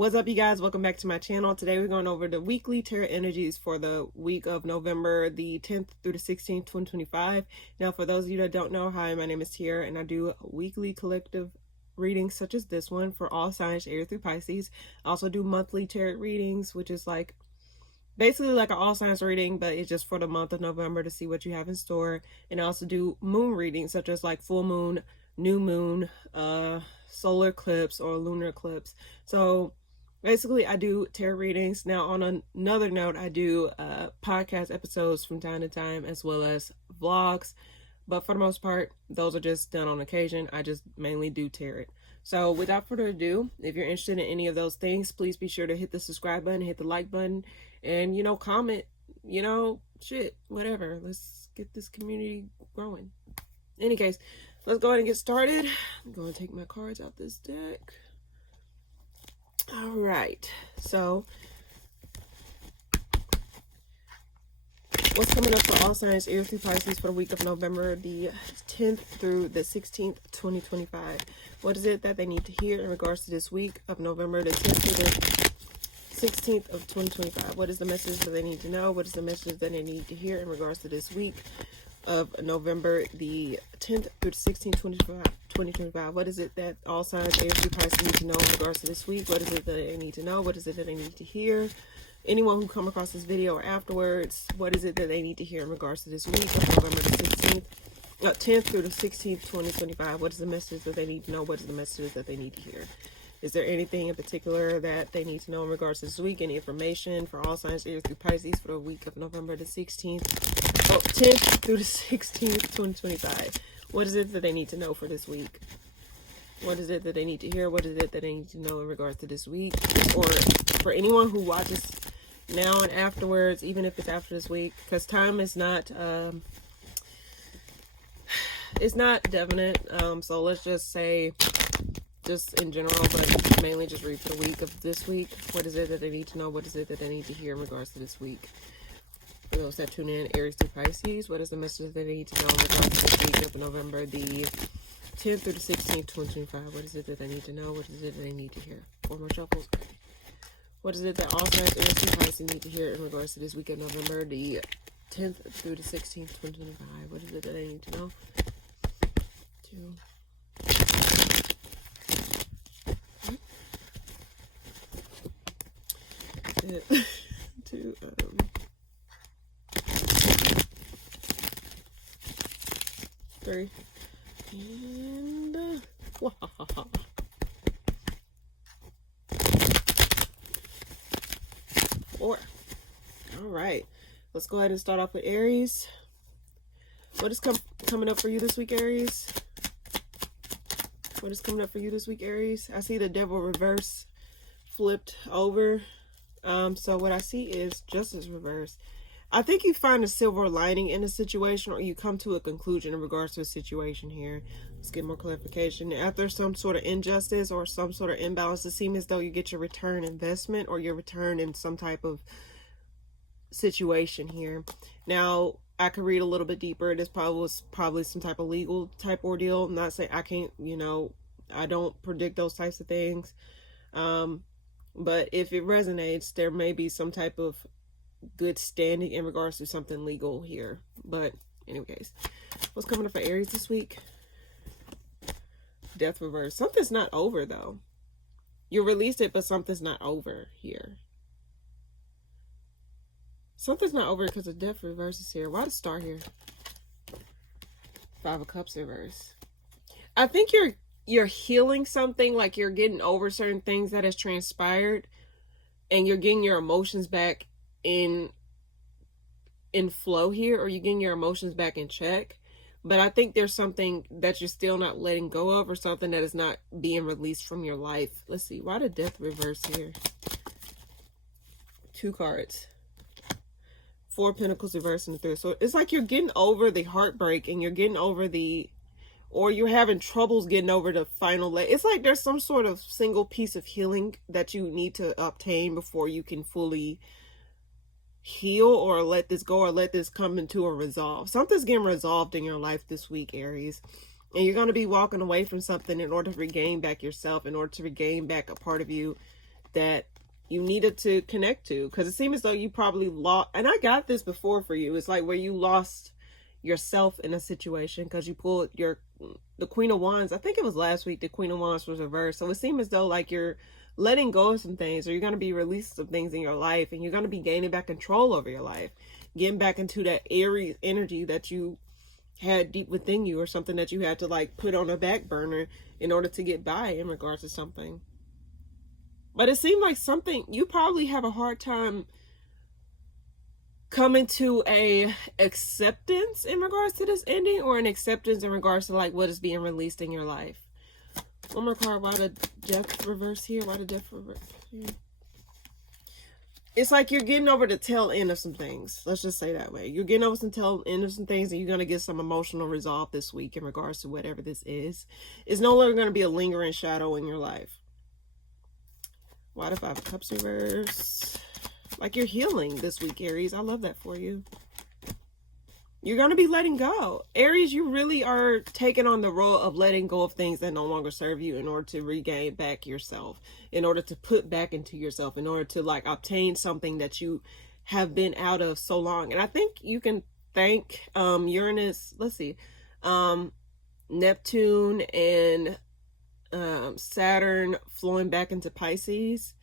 What's up, you guys? Welcome back to my channel. Today we're going over the weekly tarot energies for the week of November the 10th through the 16th, 2025. Now, for those of you that don't know, hi, my name is Tiara, and I do weekly collective readings such as this one for all signs, Aries through Pisces. I also do monthly tarot readings, which is like basically like an all signs reading, but it's just for the month of November to see what you have in store. And I also do moon readings, such as like full moon, new moon, solar eclipse, or lunar eclipse. So basically, I do tarot readings. Now, on another note, I do podcast episodes from time to time, as well as vlogs. But for the most part, those are just done on occasion. I just mainly do tarot. So without further ado, if you're interested in any of those things, please be sure to hit the subscribe button, hit the like button, and, comment, shit, whatever. Let's get this community growing. In any case, let's go ahead and get started. I'm going to take my cards out this deck. All right, so what's coming up for all signs, Aries through Pisces, for the week of November the 10th through the 16th, 2025? What is it that they need to hear in regards to this week of November the 10th through the 16th of 2025? What is the message that they need to know? What is the message that they need to hear in regards to this week of November the 10th through the 16th, 2025? What is it that all signs, Aries through Pisces, need to know in regards to this week? What is it that they need to know? What is it that they need to hear? Anyone who come across this video or afterwards, what is it that they need to hear in regards to this week of November the 16th, 10th through the 16th, 2025? What is the message that they need to know? What is the message that they need to hear? Is there anything in particular that they need to know in regards to this week? Any information for all signs, Aries through Pisces, for the week of November the 10th through the 16th, 2025? What is it that they need to know for this week? What is it that they need to hear? What is it that they need to know in regards to this week? Or for anyone who watches now and afterwards, even if it's after this week, because time is not it's not definite. So let's just say, just in general, but mainly just read for the week of this week. What is it that they need to know? What is it that they need to hear in regards to this week? For those that tune in, Aries to Pisces, what is the message that they need to know in regards to this week of November the 10th through the 16th, 2025? What is it that they need to know? What is it that they need to hear? Four more shuffles. Okay. What is it that all signs, Aries to Pisces, need to hear in regards to this week of November the 10th through the 16th, 2025? What is it that they need to know? Two. Two. Three. And four. All right, let's go ahead and start off with Aries. What is coming up for you this week, Aries? What is coming up for you this week, Aries? I see the Devil reverse flipped over. So what I see is Justice reverse. I think you find a silver lining in a situation, or you come to a conclusion in regards to a situation here. Let's get more clarification. After some sort of injustice or some sort of imbalance, it seems as though you get your return investment or your return in some type of situation here. Now, I could read a little bit deeper. This was probably some type of legal type ordeal. I'm not saying I can't, I don't predict those types of things. But if it resonates, there may be some type of good standing in regards to something legal here. But anyways, what's coming up for Aries this week? Death reverse. Something's not over though. You released it, but something's not over here. Something's not over because the Death reverse is here. Why the star here? Five of Cups reverse. I think you're healing something, like you're getting over certain things that has transpired, and you're getting your emotions back in flow here, or you're getting your emotions back in check. But I think there's something that you're still not letting go of, or something that is not being released from your life. Let's see, why did Death reverse here? Two cards. Four Pentacles reverse and the Three. So it's like you're getting over the heartbreak, and you're getting over or you're having troubles getting over the final leg. It's like there's some sort of single piece of healing that you need to obtain before you can fully heal, or let this go, or let this come into a resolve. Something's getting resolved in your life this week, Aries. And you're going to be walking away from something in order to regain back yourself, in order to regain back a part of you that you needed to connect to, because it seems as though you probably lost, and I got this before for you, it's like where you lost yourself in a situation because you pulled the Queen of Wands. I think it was last week the Queen of Wands was reversed, so it seems as though like you're letting go of some things, or you're going to be releasing some things in your life, and you're going to be gaining back control over your life, getting back into that Aries energy that you had deep within you, or something that you had to like put on a back burner in order to get by in regards to something. But it seemed like something, you probably have a hard time coming to a acceptance in regards to this ending, or an acceptance in regards to like what is being released in your life. One more card. Why the Death reverse here? Why the Death reverse here? It's like you're getting over the tail end of some things. Let's just say that way. You're getting over some tail end of some things, and you're going to get some emotional resolve this week in regards to whatever this is. It's no longer going to be a lingering shadow in your life. Why the Five of Cups reverse? Like you're healing this week, Aries. I love that for you. You're going to be letting go. Aries, you really are taking on the role of letting go of things that no longer serve you in order to regain back yourself, in order to put back into yourself, in order to like obtain something that you have been out of so long. And I think you can thank Uranus, let's see, Neptune and Saturn flowing back into Pisces.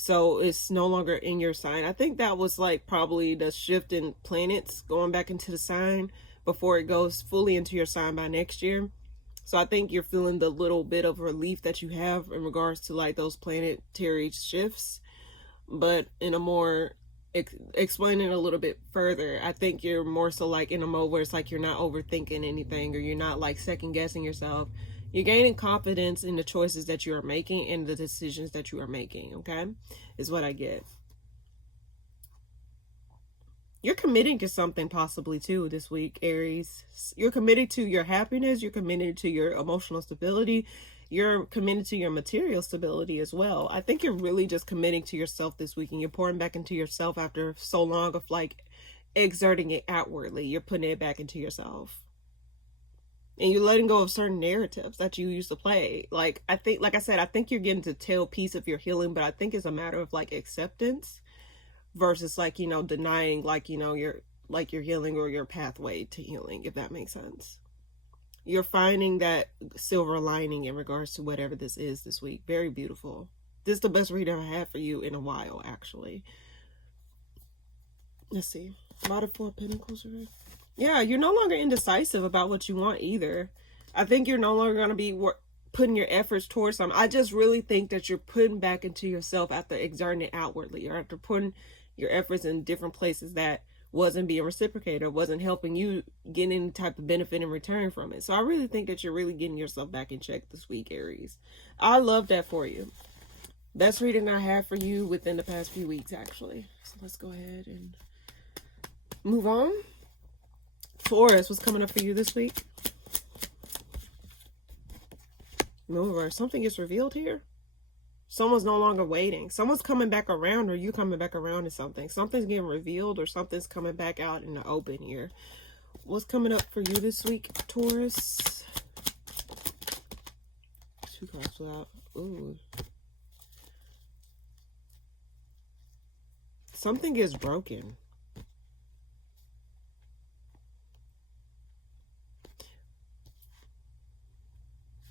So it's no longer in your sign. I think that was like probably the shift in planets going back into the sign before it goes fully into your sign by next year. So I think you're feeling the little bit of relief that you have in regards to like those planetary shifts. But in a more, explaining a little bit further, I think you're more so like in a mode where it's like you're not overthinking anything, or you're not like second guessing yourself. You're gaining confidence in the choices that you are making and the decisions that you are making, okay? Is what I get. You're committing to something possibly too this week, Aries. You're committed to your happiness. You're committed to your emotional stability. You're committed to your material stability as well. I think you're really just committing to yourself this week, and you're pouring back into yourself after so long of like exerting it outwardly. You're putting it back into yourself. And you're letting go of certain narratives that you used to play. Like, I think, like I said, I think you're getting to tail piece of your healing, but I think it's a matter of like acceptance versus like, you know, denying like, you know, your healing or your pathway to healing, if that makes sense. You're finding that silver lining in regards to whatever this is this week. Very beautiful. This is the best reading I've had for you in a while, actually. Let's see. A lot of Four of Pentacles already. Yeah, you're no longer indecisive about what you want either. I think you're no longer going to be putting your efforts towards something. I just really think that you're putting back into yourself after exerting it outwardly, or after putting your efforts in different places that wasn't being reciprocated, or wasn't helping you get any type of benefit in return from it. So I really think that you're really getting yourself back in check this week, Aries. I love that for you. Best reading I have for you within the past few weeks, actually. So let's go ahead and move on. Taurus, what's coming up for you this week? Moon, something gets revealed here. Someone's no longer waiting. Someone's coming back around, or you coming back around to something. Something's getting revealed, or something's coming back out in the open here. What's coming up for you this week, Taurus? Two cards out. Ooh. Something is broken.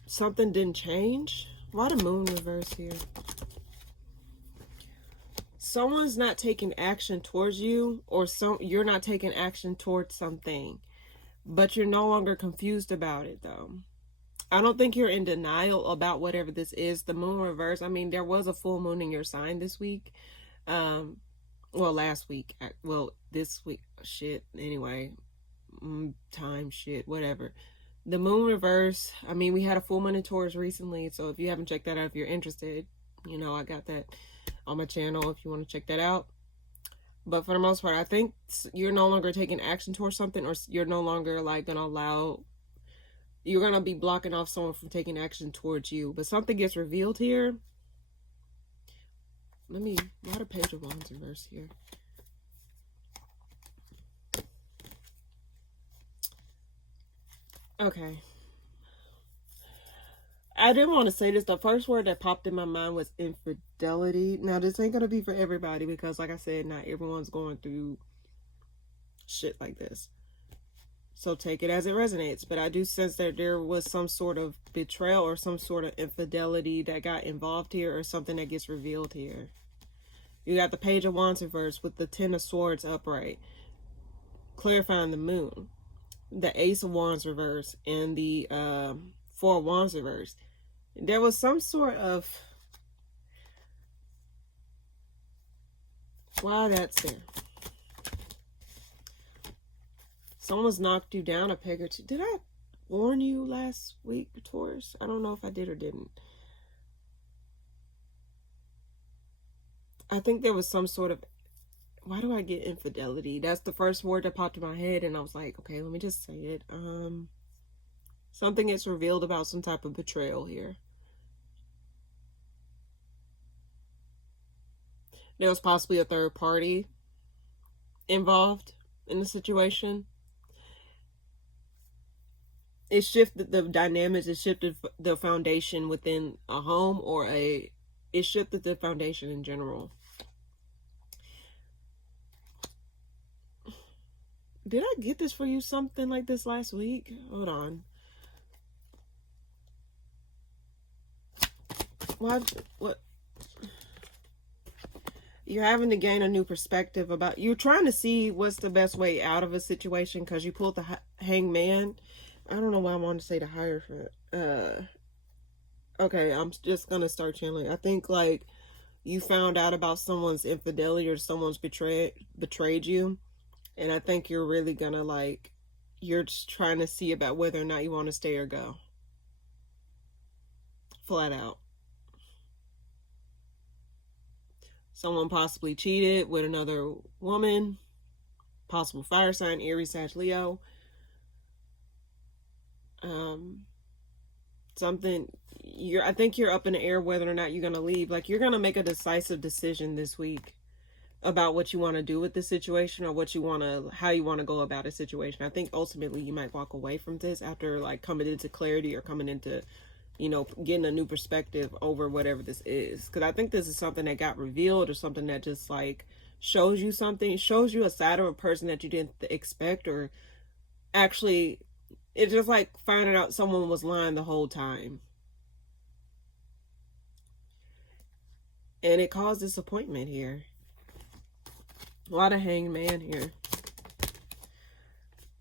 Something didn't change. Why the Moon reverse here? Someone's not taking action towards you, or you're not taking action towards something, but you're no longer confused about it though. I don't think you're in denial about whatever this is. The Moon reverse, I mean, there was a full moon in your sign this week. Well, last week. Well, this week. Shit. Anyway. Time. Shit. Whatever. The Moon reverse, I mean, we had a full moon in Taurus recently, so if you haven't checked that out, if you're interested, you know, I got that on my channel if you want to check that out. But for the most part, I think you're no longer taking action towards something, or you're no longer like going to allow, you're going to be blocking off someone from taking action towards you. But something gets revealed here. Why the Page of Wands reverse here? Okay. I didn't want to say this. The first word that popped in my mind was infidelity. Now, this ain't going to be for everybody because, like I said, not everyone's going through shit like this. So take it as it resonates. But I do sense that there was some sort of betrayal or some sort of infidelity that got involved here, or something that gets revealed here. You got the Page of Wands reversed with the Ten of Swords upright, clarifying the moon. The Ace of Wands reversed and the Four of Wands reversed. There was some sort of... Why that's there. Someone's knocked you down a peg or two. Did I warn you last week, Taurus? I don't know if I did or didn't. I think there was some sort of... Why do I get infidelity? That's the first word that popped in my head, and I was like, okay, let me just say it. Something gets revealed about some type of betrayal here. There was possibly a third party involved in the situation. It shifted the dynamics. It shifted the foundation within a home, or it shifted the foundation in general. Did I get this for you something like this last week? Hold on. What? You're having to gain a new perspective about... You're trying to see what's the best way out of a situation because you pulled the Hangman. I don't know why I want to say the Hierophant. Okay, I'm just going to start channeling. I think, like, you found out about someone's infidelity or someone's betrayed you. And I think you're really going to, like... You're just trying to see about whether or not you want to stay or go. Flat out. Someone possibly cheated with another woman. Possible fire sign, Aries, Sag, Leo. I think you're up in the air whether or not you're going to leave. Like, you're going to make a decisive decision this week about what you want to do with the situation, or how you want to go about a situation. I think ultimately you might walk away from this after, like, coming into clarity or coming into, you know, getting a new perspective over whatever this is. Because I think this is something that got revealed, or something that just, like, shows you something. It shows you a side of a person that you didn't expect, or actually, it's just like finding out someone was lying the whole time. And it caused disappointment here. A lot of Hangman here.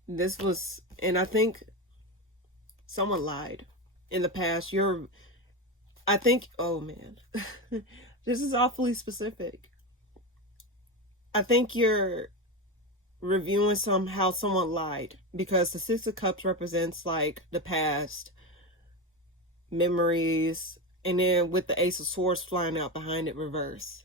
This was, and I think someone lied in the past. Oh man, this is awfully specific. I think you're reviewing how someone lied, because the Six of Cups represents, like, the past, memories, and then with the Ace of Swords flying out behind it reverse.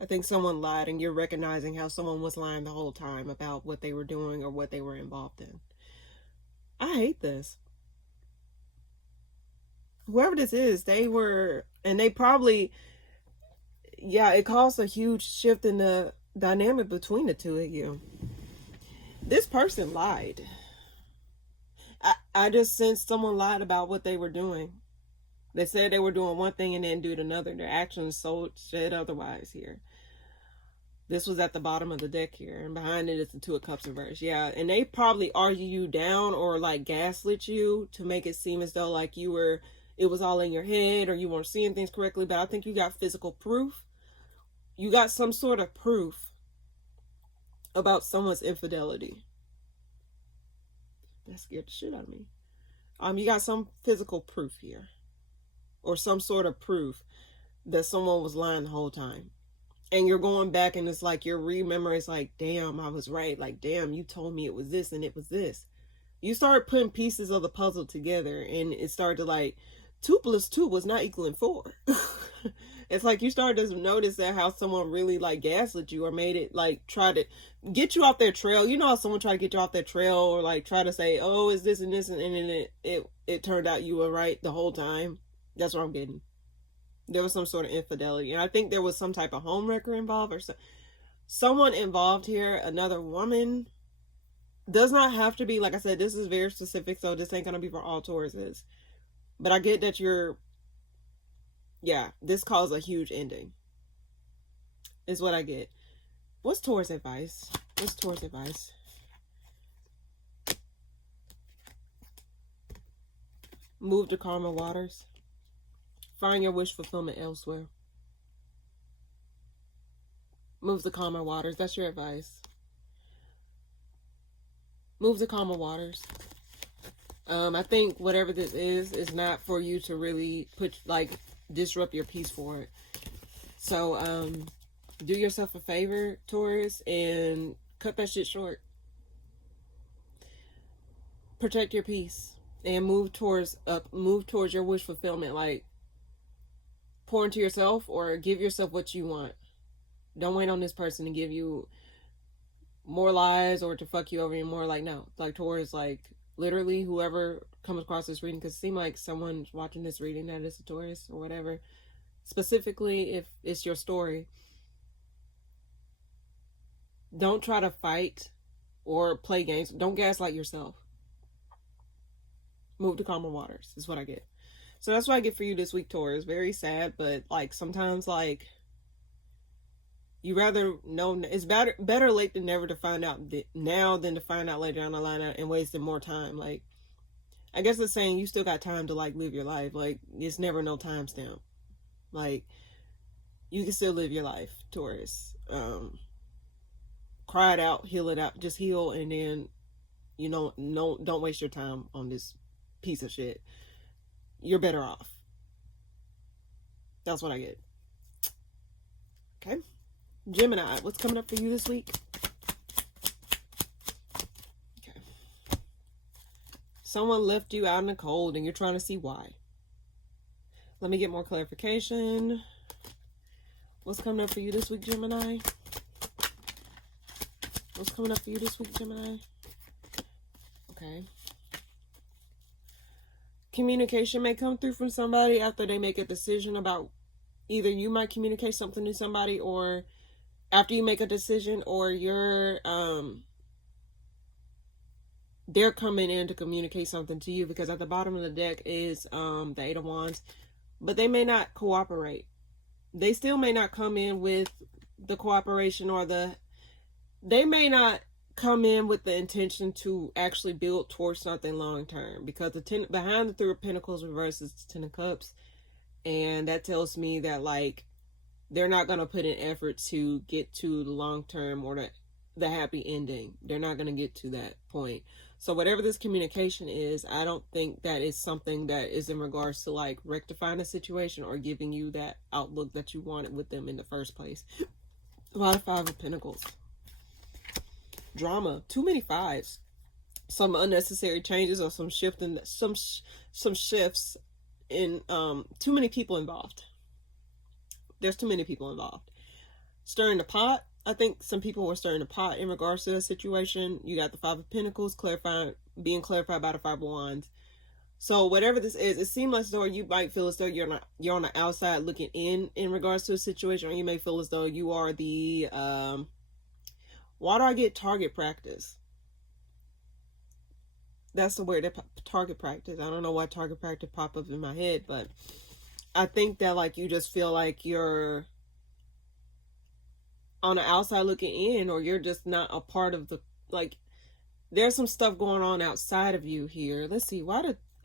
I think someone lied, and you're recognizing how someone was lying the whole time about what they were doing or what they were involved in. I hate this. Whoever this is, it caused a huge shift in the dynamic between the two of you. This person lied. I just sensed someone lied about what they were doing. They said they were doing one thing and then did another. Their actions said otherwise here. This was at the bottom of the deck here, and behind it is the Two of Cups reverse. Yeah, and they probably argue you down or, like, gaslit you to make it seem as though, like, it was all in your head, or you weren't seeing things correctly. But I think you got physical proof. You got some sort of proof about someone's infidelity. That scared the shit out of me. You got some physical proof here, or some sort of proof that someone was lying the whole time. And you're going back, and it's like you're remembering. It's like, damn, I was right. Like, damn, you told me it was this and it was this. You start putting pieces of the puzzle together, and it started to, like, 2 + 2 was not equaling 4. It's like you started to notice that how someone really, like, gaslit you, or made it, like, try to get you off their trail. You know how someone tried to get you off their trail, or, like, try to say, oh, it's this and this, and then it turned out you were right the whole time. That's what I'm getting. There was some sort of infidelity, and I think there was some type of homewrecker involved, or someone involved here. Another woman. Does not have to be, like I said, this is very specific, so this ain't gonna be for all Tauruses. But I get that you're Yeah, this caused a huge ending. Is what I get. What's Taurus advice? What's Taurus advice? Move to calmer waters. Find your wish fulfillment elsewhere. Move to calmer waters. That's your advice. Move to calmer waters. I think whatever this is not for you to really disrupt your peace for it. So, do yourself a favor, Taurus, and cut that shit short. Protect your peace and move towards your wish fulfillment. Like, pour into yourself or give yourself what you want. Don't wait on this person to give you more lies or to fuck you over anymore. Like, no. Like, Taurus, like, literally, whoever comes across this reading, because it seems like someone's watching this reading that is a Taurus or whatever. Specifically, if it's your story, don't try to fight or play games. Don't gaslight yourself. Move to calmer waters is what I get. So that's what I get for you this week, Taurus. Very sad, but like sometimes like you rather know it's better late than never to find out now than to find out later down the line and wasting more time. Like, I guess it's saying you still got time to like live your life. Like, it's never no timestamp. Like, you can still live your life, Taurus. Cry it out, heal it out, just heal, and then don't waste your time on this piece of shit. You're better off. That's what I get. Okay. Gemini, what's coming up for you this week? Okay. Someone left you out in the cold and you're trying to see why. Let me get more clarification. What's coming up for you this week, Gemini? What's coming up for you this week, Gemini? Okay. Communication may come through from somebody after they make a decision about either you might communicate something to somebody, or after you make a decision, or they're coming in to communicate something to you, because at the bottom of the deck is the Eight of Wands, but they may not cooperate. They still may not come in with the cooperation or they may not come in with the intention to actually build towards something long term, because behind the Three of Pentacles reverse is the Ten of Cups, and that tells me that like they're not going to put in effort to get to the long term or the happy ending. They're not going to get to that point. So whatever this communication is, I don't think that is something that is in regards to like rectifying a situation or giving you that outlook that you wanted with them in the first place. A lot of Five of Pentacles. Drama. Too many fives. Some unnecessary changes or some shifts in too many people involved. There's too many people involved. Stirring the pot. I think some people were stirring the pot in regards to the situation. You got the Five of Pentacles being clarified by the Five of Wands. So whatever this is, it seems as though you might feel as though you're on the outside looking in regards to a situation, or you may feel as though you are the why do I get target practice? That's the word, target practice. I don't know why target practice popped up in my head, but I think that like you just feel like you're on the outside looking in, or you're just not a part of the, like, there's some stuff going on outside of you here. Let's see,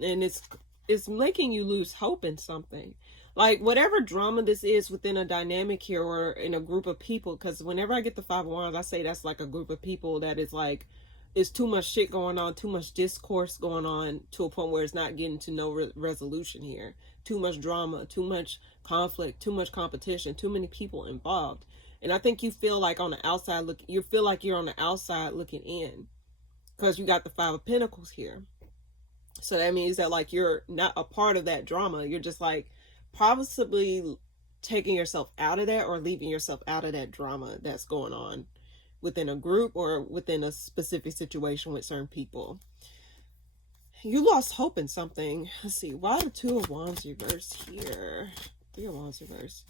and it's making you lose hope in something. Like, whatever drama this is within a dynamic here or in a group of people, because whenever I get the Five of Wands, I say that's like a group of people that is like, it's too much shit going on, too much discourse going on to a point where it's not getting to no resolution here. Too much drama, too much conflict, too much competition, too many people involved. And I think you feel like on the outside you feel like you're on the outside looking in, because you got the Five of Pentacles here. So that means that like you're not a part of that drama. You're just like possibly taking yourself out of that, or leaving yourself out of that drama that's going on within a group or within a specific situation with certain people. You lost hope in something. Let's see, why the Two of Wands reversed here? Three of Wands reversed.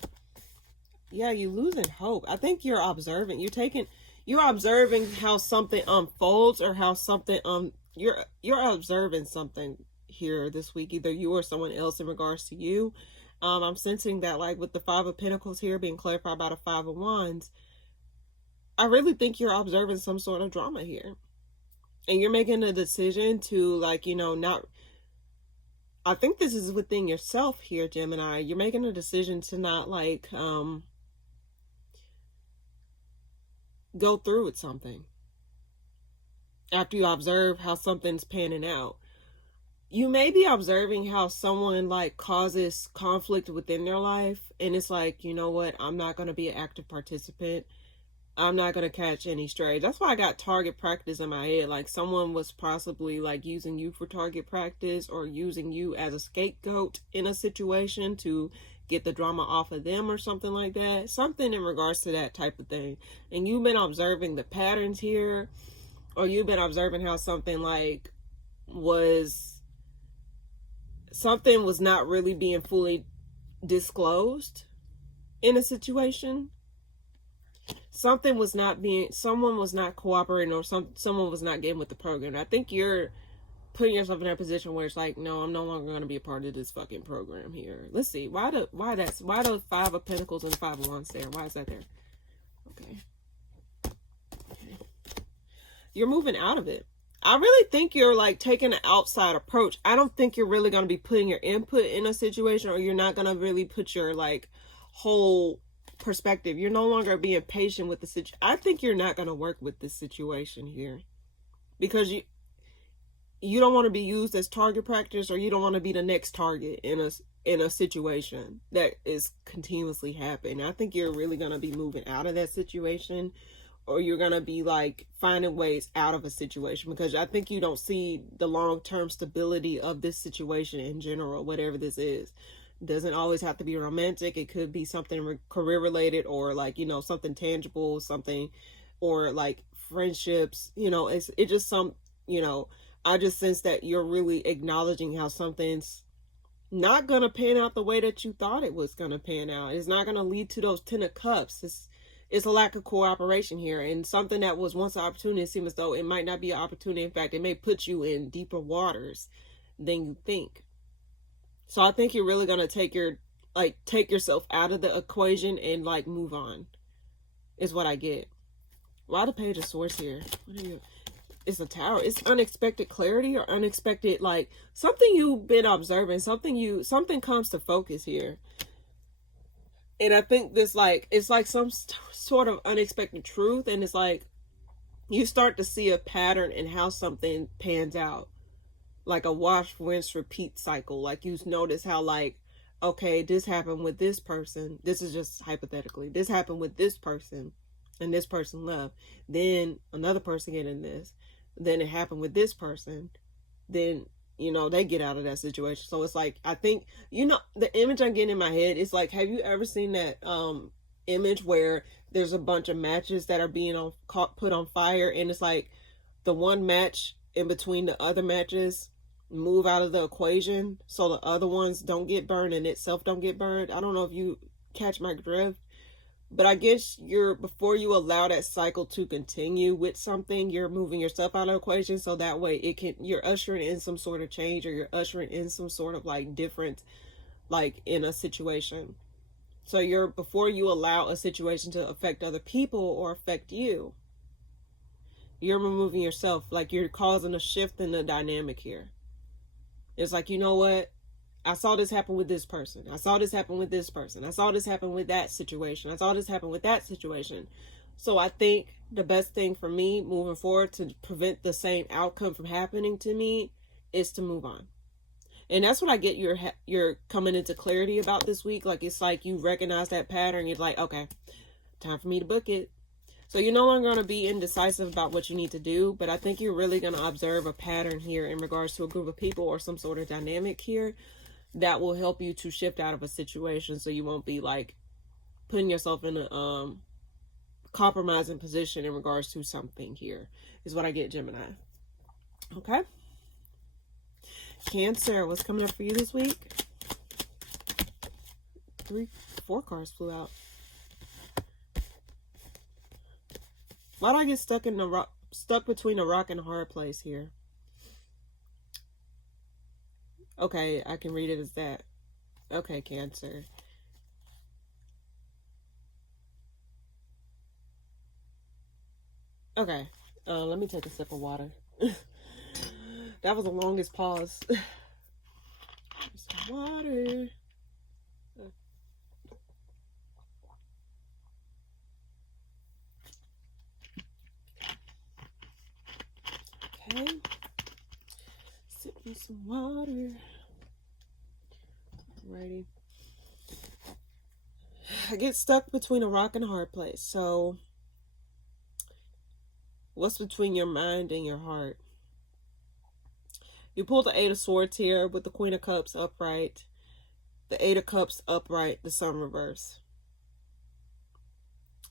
Yeah, you losing hope. I think you're observing. You're observing how something unfolds, or how something you're observing something here this week, either you or someone else in regards to you. I'm sensing that, like, with the Five of Pentacles here being clarified by the Five of Wands, I really think you're observing some sort of drama here. And you're making a decision to, like, you know, not... I think this is within yourself here, Gemini. You're making a decision to not, like, go through with something after you observe how something's panning out. You may be observing how someone, like, causes conflict within their life, and it's like, you know what, I'm not going to be an active participant. I'm not going to catch any strays. That's why I got target practice in my head. Like, someone was possibly, like, using you for target practice, or using you as a scapegoat in a situation to get the drama off of them or something like that. Something in regards to that type of thing. And you've been observing the patterns here, or you've been observing how something, like, something was not really being fully disclosed in a situation. Someone was not cooperating, or someone was not getting with the program. I think you're putting yourself in that position where it's like, no, I'm no longer going to be a part of this fucking program here. Let's see. Why the Five of Pentacles and Five of Wands there? Why is that there? Okay. You're moving out of it. I really think you're, like, taking an outside approach. I don't think you're really going to be putting your input in a situation, or you're not going to really put your, like, whole perspective. You're no longer being patient with the situation. I think you're not going to work with this situation here, because you don't want to be used as target practice, or you don't want to be the next target in a situation that is continuously happening. I think you're really going to be moving out of that situation, or you're going to be, like, finding ways out of a situation, because I think you don't see the long-term stability of this situation in general, whatever this is. It doesn't always have to be romantic. It could be something career related, or, like, you know, something tangible, something, or, like, friendships, you know, it's just some, you know, I just sense that you're really acknowledging how something's not going to pan out the way that you thought it was going to pan out. It's not going to lead to those 10 of Cups. It's a lack of cooperation here, and something that was once an opportunity, it seems as though it might not be an opportunity. In fact, it may put you in deeper waters than you think. So I think you're really going to take yourself out of the equation and, like, move on, is what I get. Why the Page of Swords here? It's a Tower. It's unexpected clarity, or unexpected, like, something you've been observing, something comes to focus here. And I think this, like, it's like some sort of unexpected truth. And it's like you start to see a pattern in how something pans out. Like a wash, rinse, repeat cycle. Like, you notice how, like, okay, this happened with this person. This is just hypothetically. This happened with this person, and this person left. Then another person get in this. Then it happened with this person. Then, you know, they get out of that situation. So it's like, I think, you know, the image I'm getting in my head is like, have you ever seen that image where there's a bunch of matches that are being put on fire, and it's like the one match in between the other matches move out of the equation so the other ones don't get burned and itself don't get burned? I don't know if you catch my drift. But I guess before you allow that cycle to continue with something, you're moving yourself out of the equation, so that way you're ushering in some sort of change, or you're ushering in some sort of, like, difference, like, in a situation. So before you allow a situation to affect other people or affect you, you're removing yourself, like, you're causing a shift in the dynamic here. It's like, you know what? I saw this happen with this person. I saw this happen with this person. I saw this happen with that situation. I saw this happen with that situation. So I think the best thing for me moving forward to prevent the same outcome from happening to me is to move on. And that's what I get you're coming into clarity about this week. Like, it's like you recognize that pattern. You're like, okay, time for me to book it. So you're no longer going to be indecisive about what you need to do, but I think you're really going to observe a pattern here in regards to a group of people or some sort of dynamic here that will help you to shift out of a situation, so you won't be, like, putting yourself in a compromising position in regards to something here, is what I get, Gemini. Okay? Cancer, what's coming up for you this week? 4 cards flew out. Why do I get stuck between a rock and a hard place here? Okay, I can read it as that. Okay, Cancer. Okay. Let me take a sip of water. That was the longest pause. Some water. Okay. Sipping some water. Alrighty. I get stuck between a rock and a hard place. So, what's between your mind and your heart? You pull the Eight of Swords here with the Queen of Cups upright, the Eight of Cups upright, the Sun reverse.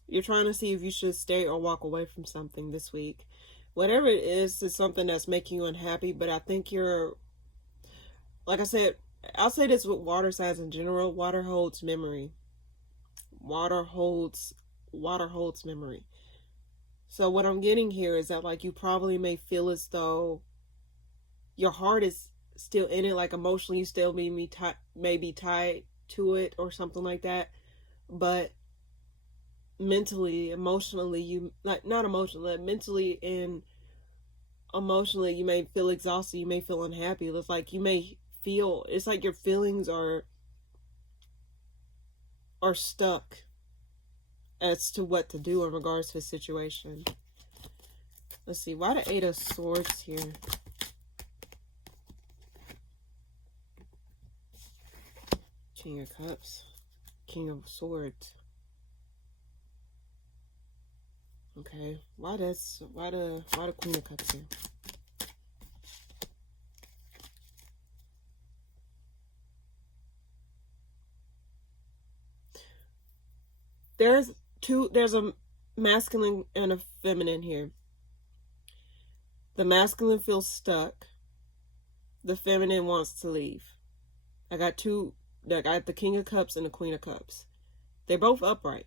You're trying to see if you should stay or walk away from something this week. Whatever it is something that's making you unhappy, but I think you're, like I said, I'll say this with water signs in general. Water holds memory. Water holds memory. So what I'm getting here is that, like, you probably may feel as though your heart is still in it, like emotionally you still may be tied to it or something like that, but mentally, emotionally, you, like, not emotionally, mentally and emotionally, you may feel exhausted, you may feel unhappy. It's like you may feel, it's like your feelings are stuck as to what to do in regards to a situation. Let's see, why the Eight of Swords here? King of Cups, King of Swords. Okay, why the Queen of Cups here? There's a masculine and a feminine here. The masculine feels stuck. The feminine wants to leave. I got the King of Cups and the Queen of Cups. They're both upright.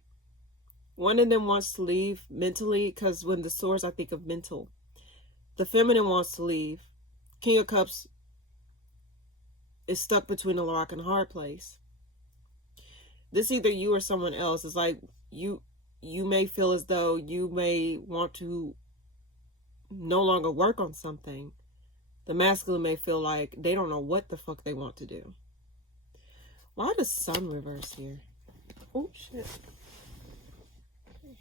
One of them wants to leave mentally, because when the swords, I think of mental. The feminine wants to leave. King of Cups is stuck between a rock and a hard place. This is either you or someone else. It's like you may feel as though you may want to no longer work on something. The masculine may feel like they don't know what the fuck they want to do. Why the Sun reverse here? Oh, shit.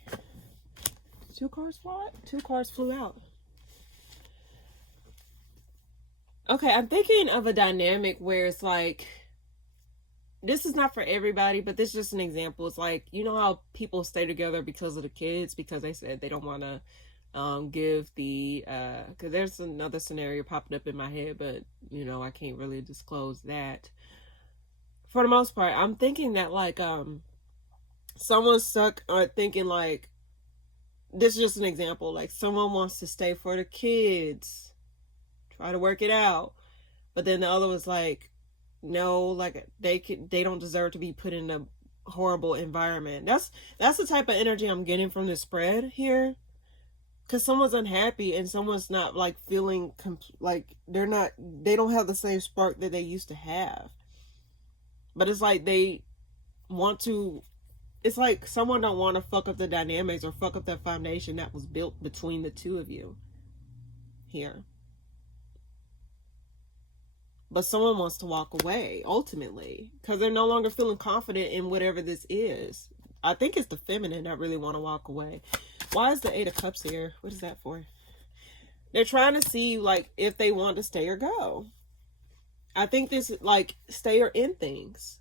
Okay. 2 cards fly? 2 cards flew out. Okay, I'm thinking of a dynamic where it's like, this is not for everybody, but this is just an example. It's like, you know how people stay together because of the kids, because they said they don't want to give the, because there's another scenario popping up in my head, but, you know, I can't really disclose that. For the most part, I'm thinking that, like, someone's stuck thinking, like, this is just an example, like, someone wants to stay for the kids, try to work it out, but then the other was like, no, like, they don't deserve to be put in a horrible environment. That's the type of energy I'm getting from the spread here, because someone's unhappy and someone's not, like, feeling like they don't have the same spark that they used to have. But it's like they want to, it's like someone don't want to fuck up the dynamics or fuck up the foundation that was built between the two of you here. But someone wants to walk away, ultimately, because they're no longer feeling confident in whatever this is. I think it's the feminine that really want to walk away. Why is the Eight of Cups here? What is that for? They're trying to see, like, if they want to stay or go. I think this, like, stay or end things.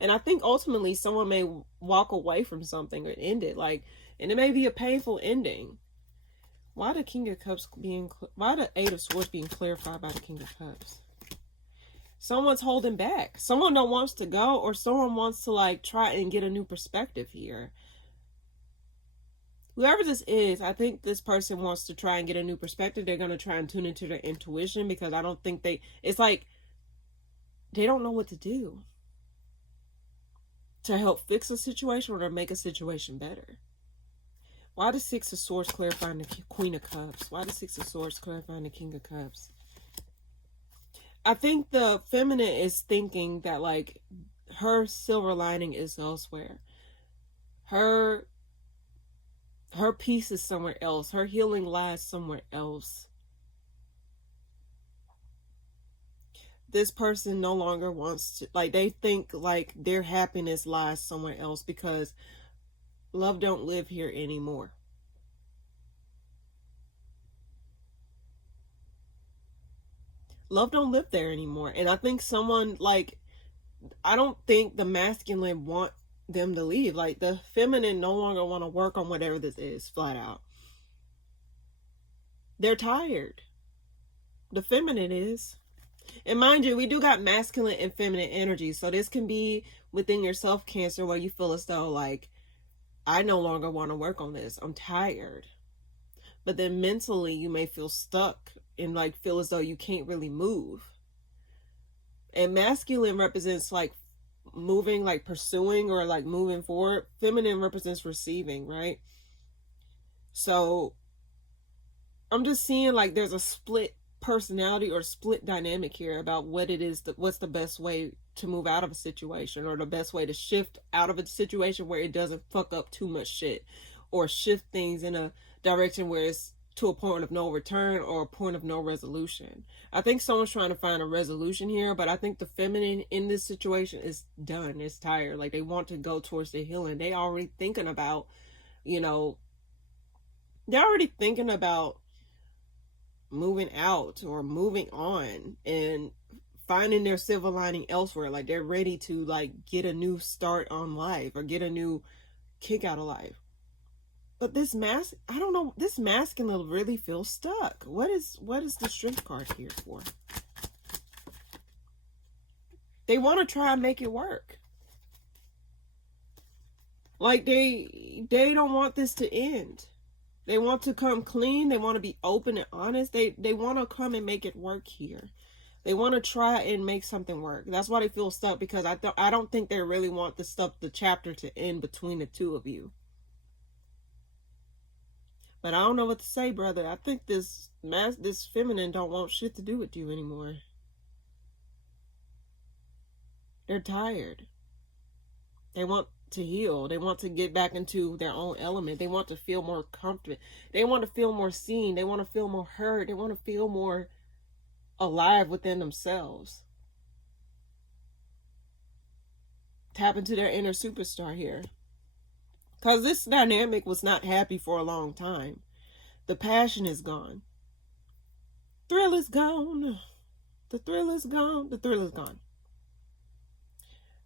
And I think ultimately someone may walk away from something or end it. Like, and it may be a painful ending. Why the King of Cups why the Eight of Swords being clarified by the King of Cups? Someone's holding back. Someone don't wants to go, or someone wants to, like, try and get a new perspective here. Whoever this is, I think this person wants to try and get a new perspective. They're going to try and tune into their intuition, because I don't think it's like they don't know what to do to help fix a situation or to make a situation better. Why the Six of Swords clarifying the Queen of Cups? Why the Six of Swords clarifying the King of Cups? I think the feminine is thinking that, like, her silver lining is elsewhere. Her peace is somewhere else. Her healing lies somewhere else. This person no longer wants to, like, they think like their happiness lies somewhere else because love don't live here anymore. Love don't live there anymore. And I think someone, like, I don't think the masculine want them to leave. Like, the feminine no longer want to work on whatever this is, flat out. They're tired. The feminine is. And mind you, we do got masculine and feminine energy. So this can be within yourself, Cancer, where you feel as though, like, I no longer want to work on this. I'm tired. But then mentally, you may feel stuck and, like, feel as though you can't really move. And masculine represents, like, moving, like, pursuing or, like, moving forward. Feminine represents receiving, right? So I'm just seeing, like, there's a split personality or split dynamic here about what it is, what's the best way to move out of a situation, or the best way to shift out of a situation where it doesn't fuck up too much shit, or shift things in a direction where it's to a point of no return or a point of no resolution. I think someone's trying to find a resolution here, but I think the feminine in this situation is done. It's tired. Like, they want to go towards the healing. They already thinking about, you know, they're already thinking about moving out or moving on and finding their silver lining elsewhere. Like, they're ready to, like, get a new start on life or get a new kick out of life. But this I don't know, this masculine really feels stuck. What is the Strength card here for? They want to try and make it work. Like, they don't want this to end. They want to come clean. They want to be open and honest. They want to come and make it work here. They want to try and make something work. That's why they feel stuck, because I don't think they really want the chapter to end between the two of you. But I don't know what to say, brother. I think this feminine don't want shit to do with you anymore. They're tired. They want to heal. They want to get back into their own element. They want to feel more comfortable. They want to feel more seen. They want to feel more heard. They want to feel more alive within themselves. Tap into their inner superstar here. Because this dynamic was not happy for a long time. The passion is gone. Thrill is gone. The thrill is gone. The thrill is gone.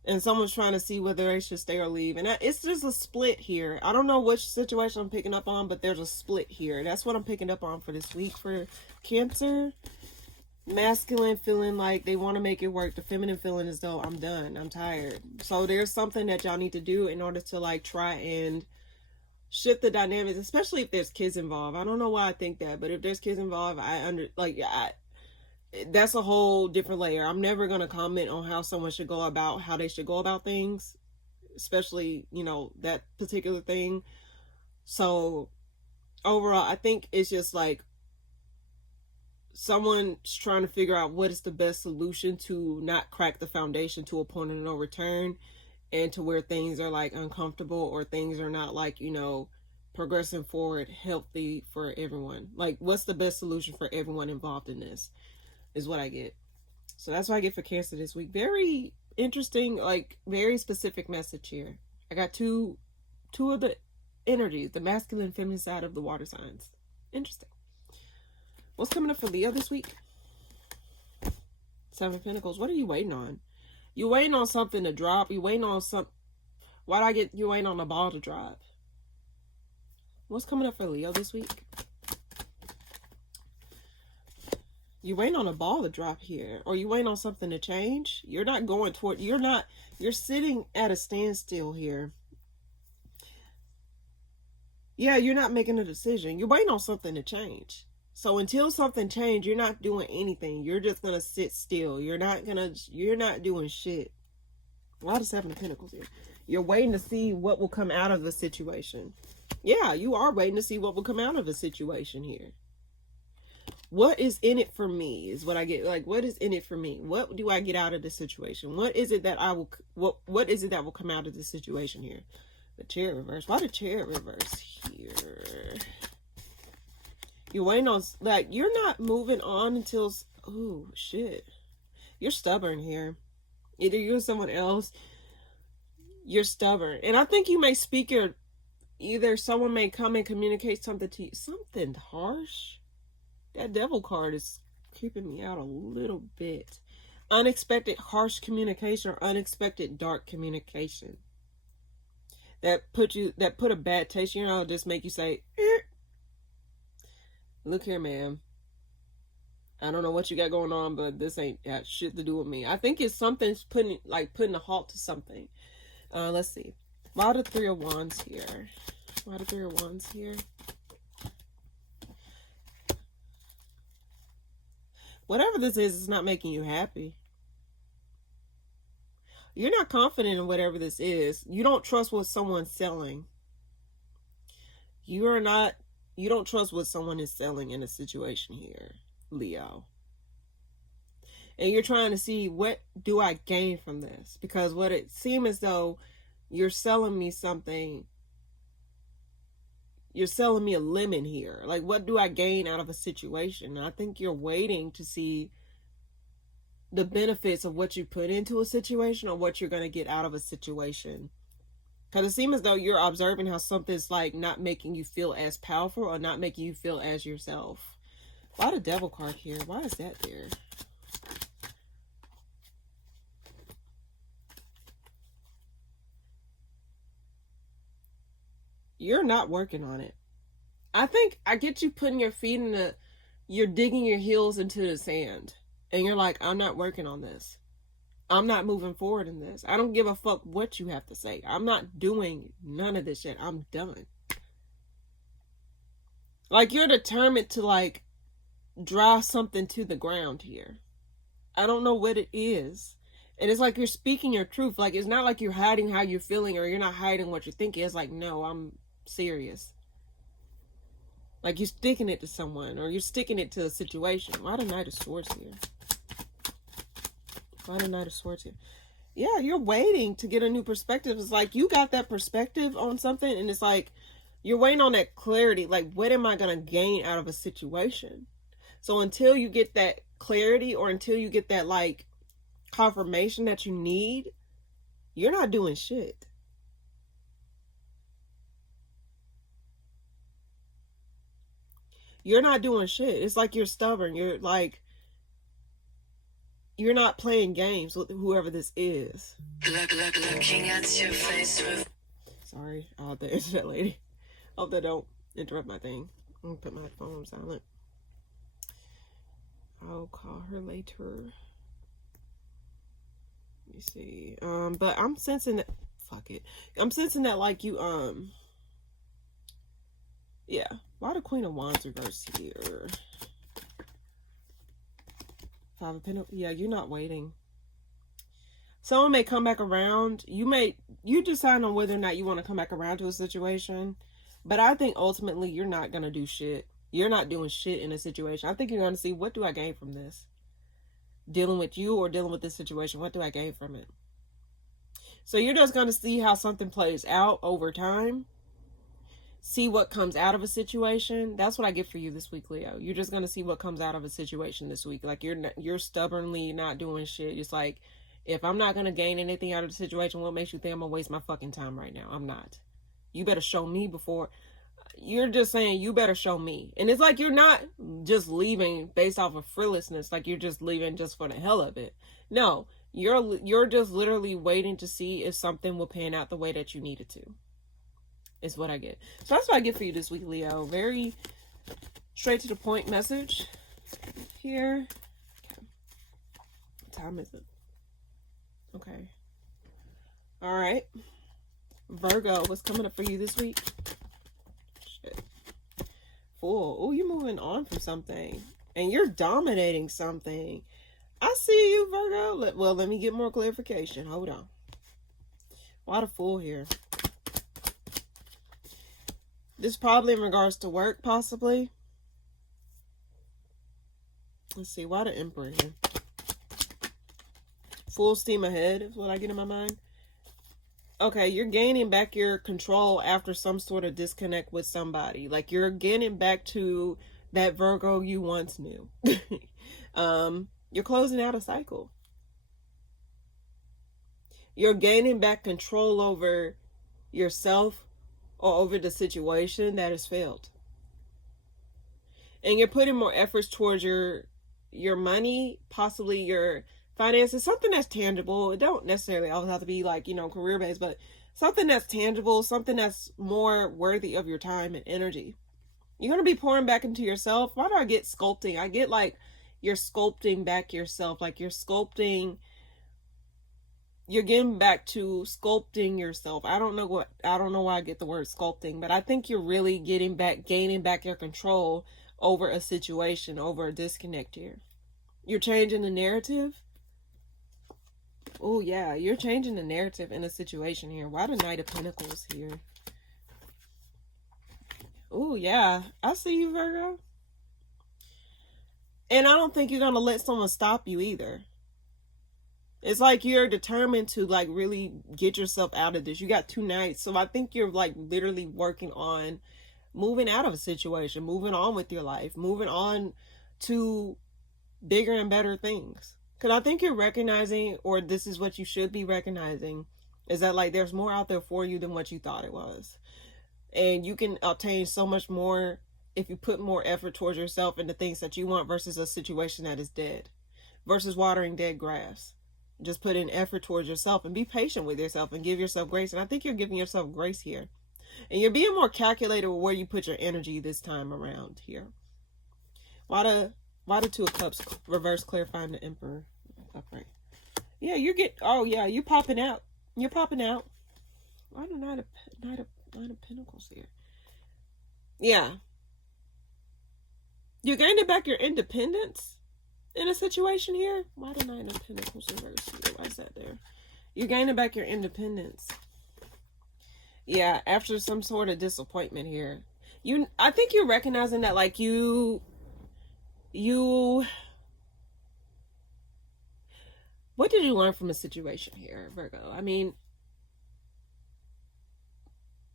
And someone's trying to see whether they should stay or leave. And it's just a split here. I don't know which situation I'm picking up on, but there's a split here. That's what I'm picking up on for this week for Cancer. Masculine feeling like they want to make it work. The feminine feeling as though I'm done. I'm tired. So there's something that y'all need to do in order to, like, try and shift the dynamics, especially if there's kids involved. I don't know why I think that, but if there's kids involved, that's a whole different layer. I'm never going to comment on how someone should go about, how they should go about things, especially, you know, that particular thing. So overall, I think it's just like someone's trying to figure out what is the best solution to not crack the foundation to a point of no return, and to where things are, like, uncomfortable, or things are not, like, you know, progressing forward healthy for everyone. Like, what's the best solution for everyone involved in this is what I get. So that's what I get for Cancer this week. Very interesting, like, very specific message here. I got two of the energies, the masculine and feminine side of the water signs. Interesting. What's coming up for Leo this week? Seven of Pentacles. What are you waiting on? You waiting on something to drop. You waiting on some. Why'd I get you waiting on a ball to drop? What's coming up for Leo this week? You waiting on a ball to drop here, or you waiting on something to change. You're not going toward. You're sitting at a standstill here. Yeah, you're not making a decision. You're waiting on something to change. So until something changes, you're not doing anything. You're just going to sit still. You're not doing shit. A lot of Seven of Pentacles here. You're waiting to see what will come out of the situation. Yeah, you are waiting to see what will come out of a situation here. What is in it for me is what I get. Like, what is in it for me? What do I get out of this situation? What is it that I will, what is it that will come out of this situation here? The Chariot reverse. Why the Chariot reverse here? You're waiting on, like, you're not moving on until, oh, shit. You're stubborn here. Either you or someone else, you're stubborn. And I think you may speak your, either someone may come and communicate something to you, something harsh. That Devil card is creeping me out a little bit. Unexpected harsh communication or unexpected dark communication. That put a bad taste, you know, just make you say, eh. Look here, man. I don't know what you got going on, but this ain't got shit to do with me. I think it's something's putting a halt to something. Let's see. Why the Three of Wands here? Why the Three of Wands here? Whatever this is, it's not making you happy. You're not confident in whatever this is. You don't trust what someone's selling. You don't trust what someone is selling in a situation here, Leo. And you're trying to see, what do I gain from this? Because what it seems as though you're selling me something. You're selling me a lemon here. Like, what do I gain out of a situation? And I think you're waiting to see the benefits of what you put into a situation or what you're going to get out of a situation. Because it seems as though you're observing how something's like not making you feel as powerful or not making you feel as yourself. Why the Devil card here? Why is that there? You're not working on it. I think I get you putting your feet in the, you're digging your heels into the sand. And you're like, I'm not working on this. I'm not moving forward in this. I don't give a fuck what you have to say. I'm not doing none of this shit. I'm done. Like, you're determined to, like, drive something to the ground here. I don't know what it is. And it's like you're speaking your truth. Like, it's not like you're hiding how you're feeling or you're not hiding what you're thinking. It's like, no, I'm serious. Like, you're sticking it to someone or you're sticking it to a situation. Why the Knight of Swords here? Why the Knight of Swords here? Yeah, you're waiting to get a new perspective. It's like you got that perspective on something and it's like you're waiting on that clarity. Like, what am I going to gain out of a situation? So until you get that clarity or until you get that, like, confirmation that you need, you're not doing shit. You're not doing shit. It's like you're stubborn. You're like, you're not playing games with whoever this is. Looking at your face with... Sorry, I'll have to answer that lady. Hope they don't interrupt my thing. I'm gonna put my phone on silent. I'll call her later. Let me see. But I'm sensing that, fuck it. I'm sensing that, like, you, yeah. Why the Queen of Wands reverse here? Five of Pentacles. Yeah, you're not waiting. Someone may come back around. You decide on whether or not you want to come back around to a situation. But I think ultimately you're not going to do shit. You're not doing shit in a situation. I think you're going to see, what do I gain from this? Dealing with you or dealing with this situation. What do I gain from it? So you're just going to see how something plays out over time. See what comes out of a situation. That's what I get for you this week, Leo. You're just going to see what comes out of a situation this week. Like, you're stubbornly not doing shit. It's like, if I'm not going to gain anything out of the situation, what makes you think I'm going to waste my fucking time right now? I'm not. You better show me before. You're just saying, you better show me. And it's like you're not just leaving based off of frivolousness. Like, you're just leaving just for the hell of it. No, you're just literally waiting to see if something will pan out the way that you need it to. Is what I get. So that's what I get for you this week, Leo. Very straight to the point message here. Okay. What time is it? Okay. All right. Virgo, what's coming up for you this week? Shit. Fool. Oh, you're moving on from something. And you're dominating something. I see you, Virgo. Well, let me get more clarification. Hold on. Why the Fool here? This probably in regards to work, possibly. Let's see, why the Emperor here? Full steam ahead is what I get in my mind. Okay, you're gaining back your control after some sort of disconnect with somebody. Like, you're getting back to that Virgo you once knew. You're closing out a cycle. You're gaining back control over yourself or over the situation that has failed. And you're putting more efforts towards your money, possibly your finances, something that's tangible. It don't necessarily always have to be like, career based, but something that's tangible, something that's more worthy of your time and energy. You're going to be pouring back into yourself. Why do I get sculpting? I get like you're sculpting back yourself, like you're getting back to sculpting yourself. I don't know why I get the word sculpting, but I think you're really gaining back your control over a situation, over a disconnect here. You're changing the narrative. Oh yeah, you're changing the narrative in a situation here. Why the Knight of Pentacles here? Oh yeah, I see you, Virgo. And I don't think you're gonna let someone stop you either. It's like you're determined to like really get yourself out of this. You got 2 Knights, so I think you're like literally working on moving out of a situation, moving on with your life, moving on to bigger and better things. Because I think you're recognizing, or this is what you should be recognizing, is that like there's more out there for you than what you thought it was. And you can obtain so much more if you put more effort towards yourself and the things that you want versus a situation that is dead, versus watering dead grass. Just put in effort towards yourself and be patient with yourself and give yourself grace. And I think you're giving yourself grace here. And you're being more calculated with where you put your energy this time around here. Why the 2 of Cups reverse clarifying the Emperor upright? Yeah, you're popping out. You're popping out. Why the Knight of Pentacles here? Yeah. You're gaining back your independence in a situation here. Why the Knight of Pentacles reverse here? Why is that there? You're gaining back your independence. Yeah, after some sort of disappointment here. I think you're recognizing that like you what did you learn from a situation here, Virgo? I mean,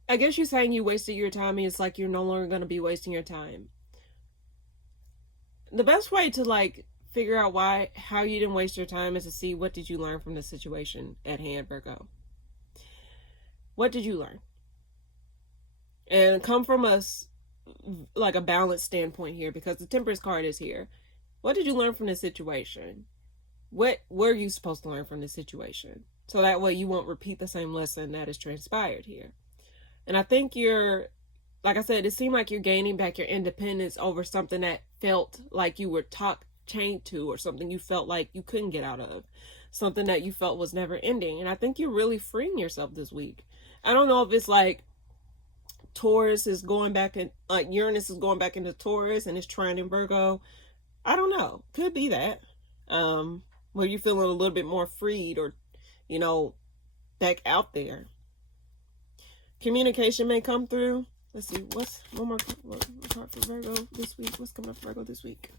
I guess you're saying you wasted your time and it's like you're no longer going to be wasting your time. The best way to like figure out how you didn't waste your time is to see what did you learn from the situation at hand, Virgo. What did you learn? And come from a balanced standpoint here, because the Temperance card is here. What did you learn from this situation? What were you supposed to learn from this situation? So that way you won't repeat the same lesson that has transpired here. And I think like I said, it seemed like you're gaining back your independence over something that felt like you were chained to, or something you felt like you couldn't get out of, something that you felt was never ending. And I think you're really freeing yourself this week. I don't know if it's like Taurus is going back in, like Uranus is going back into Taurus and it's trying in Virgo. I don't know. Could be that. Where you're feeling a little bit more freed, or, back out there. Communication may come through. Let's see. What's one more card for Virgo this week? What's coming up for Virgo this week?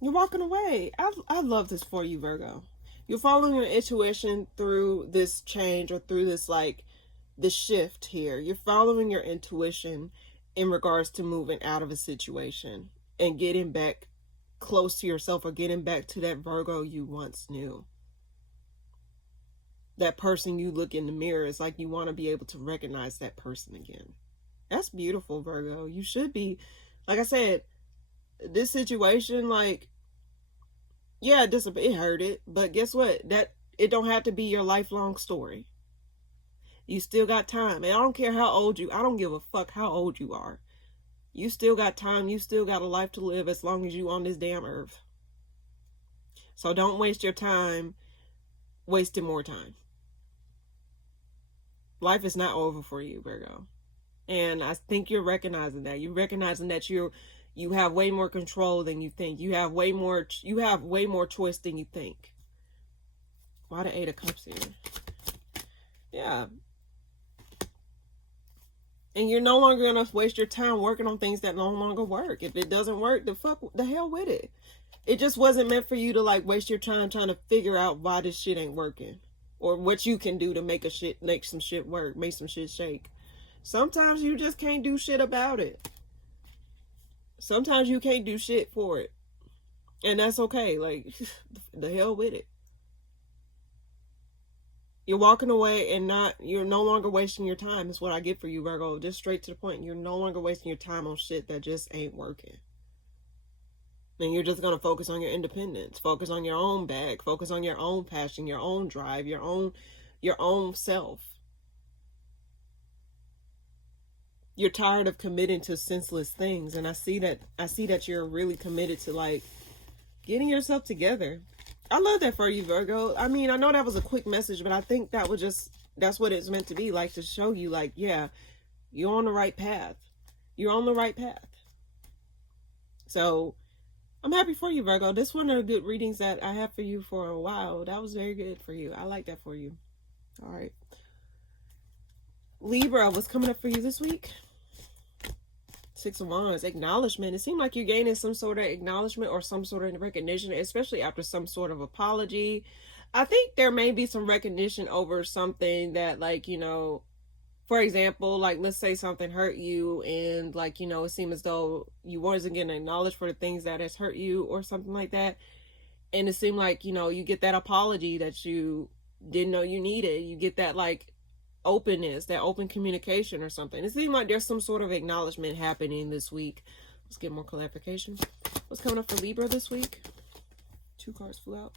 You're walking away. I love this for you, Virgo. You're following your intuition through this change, or through this this shift here. You're following your intuition in regards to moving out of a situation and getting back close to yourself, or getting back to that Virgo you once knew. That person you look in the mirror, it's like you want to be able to recognize that person again. That's beautiful, Virgo. You should be, like I said, this situation, it hurt it, but guess what? That it don't have to be your lifelong story. You still got time. And I don't care how old I don't give a fuck how old you are. You still got time. You still got a life to live as long as you on this damn earth. So don't waste your time wasting more time. Life is not over for you, Virgo. And I think you're recognizing that. You're recognizing that you have way more control than you think. You have way more choice than you think. Why the 8 of Cups here? Yeah. And you're no longer going to waste your time working on things that no longer work. If it doesn't work, the hell with it. It just wasn't meant for you to like waste your time trying to figure out why this shit ain't working. Or what you can do to make some shit work, make some shit shake. Sometimes you just can't do shit about it. Sometimes you can't do shit for it. And that's okay. Like, the hell with it. You're walking away and you're no longer wasting your time. Is what I get for you, Virgo. Just straight to the point. You're no longer wasting your time on shit that just ain't working. And you're just going to focus on your independence. Focus on your own bag. Focus on your own passion, your own drive, your own self. You're tired of committing to senseless things. And I see that you're really committed to like getting yourself together. I love that for you, Virgo. I mean, I know that was a quick message, but I think that's what it's meant to be, like, to show you, like, yeah, you're on the right path. You're on the right path. So, I'm happy for you, Virgo. This one of the good readings that I have for you for a while. That was very good for you. I like that for you. All right. Libra, what's coming up for you this week? 6 of Wands, acknowledgement. It seemed like you're gaining some sort of acknowledgement or some sort of recognition, especially after some sort of apology. I think there may be some recognition over something that, like, you know, for example, like, let's say something hurt you and, like, you know, it seemed as though you wasn't getting acknowledged for the things that has hurt you or something like that. And it seemed like, you know, you get that apology that you didn't know you needed. You get that, like, openness, that open communication or something. It seems like there's some sort of acknowledgement happening this week. Let's get more clarification. What's coming up for Libra this week? 2 cards flew out.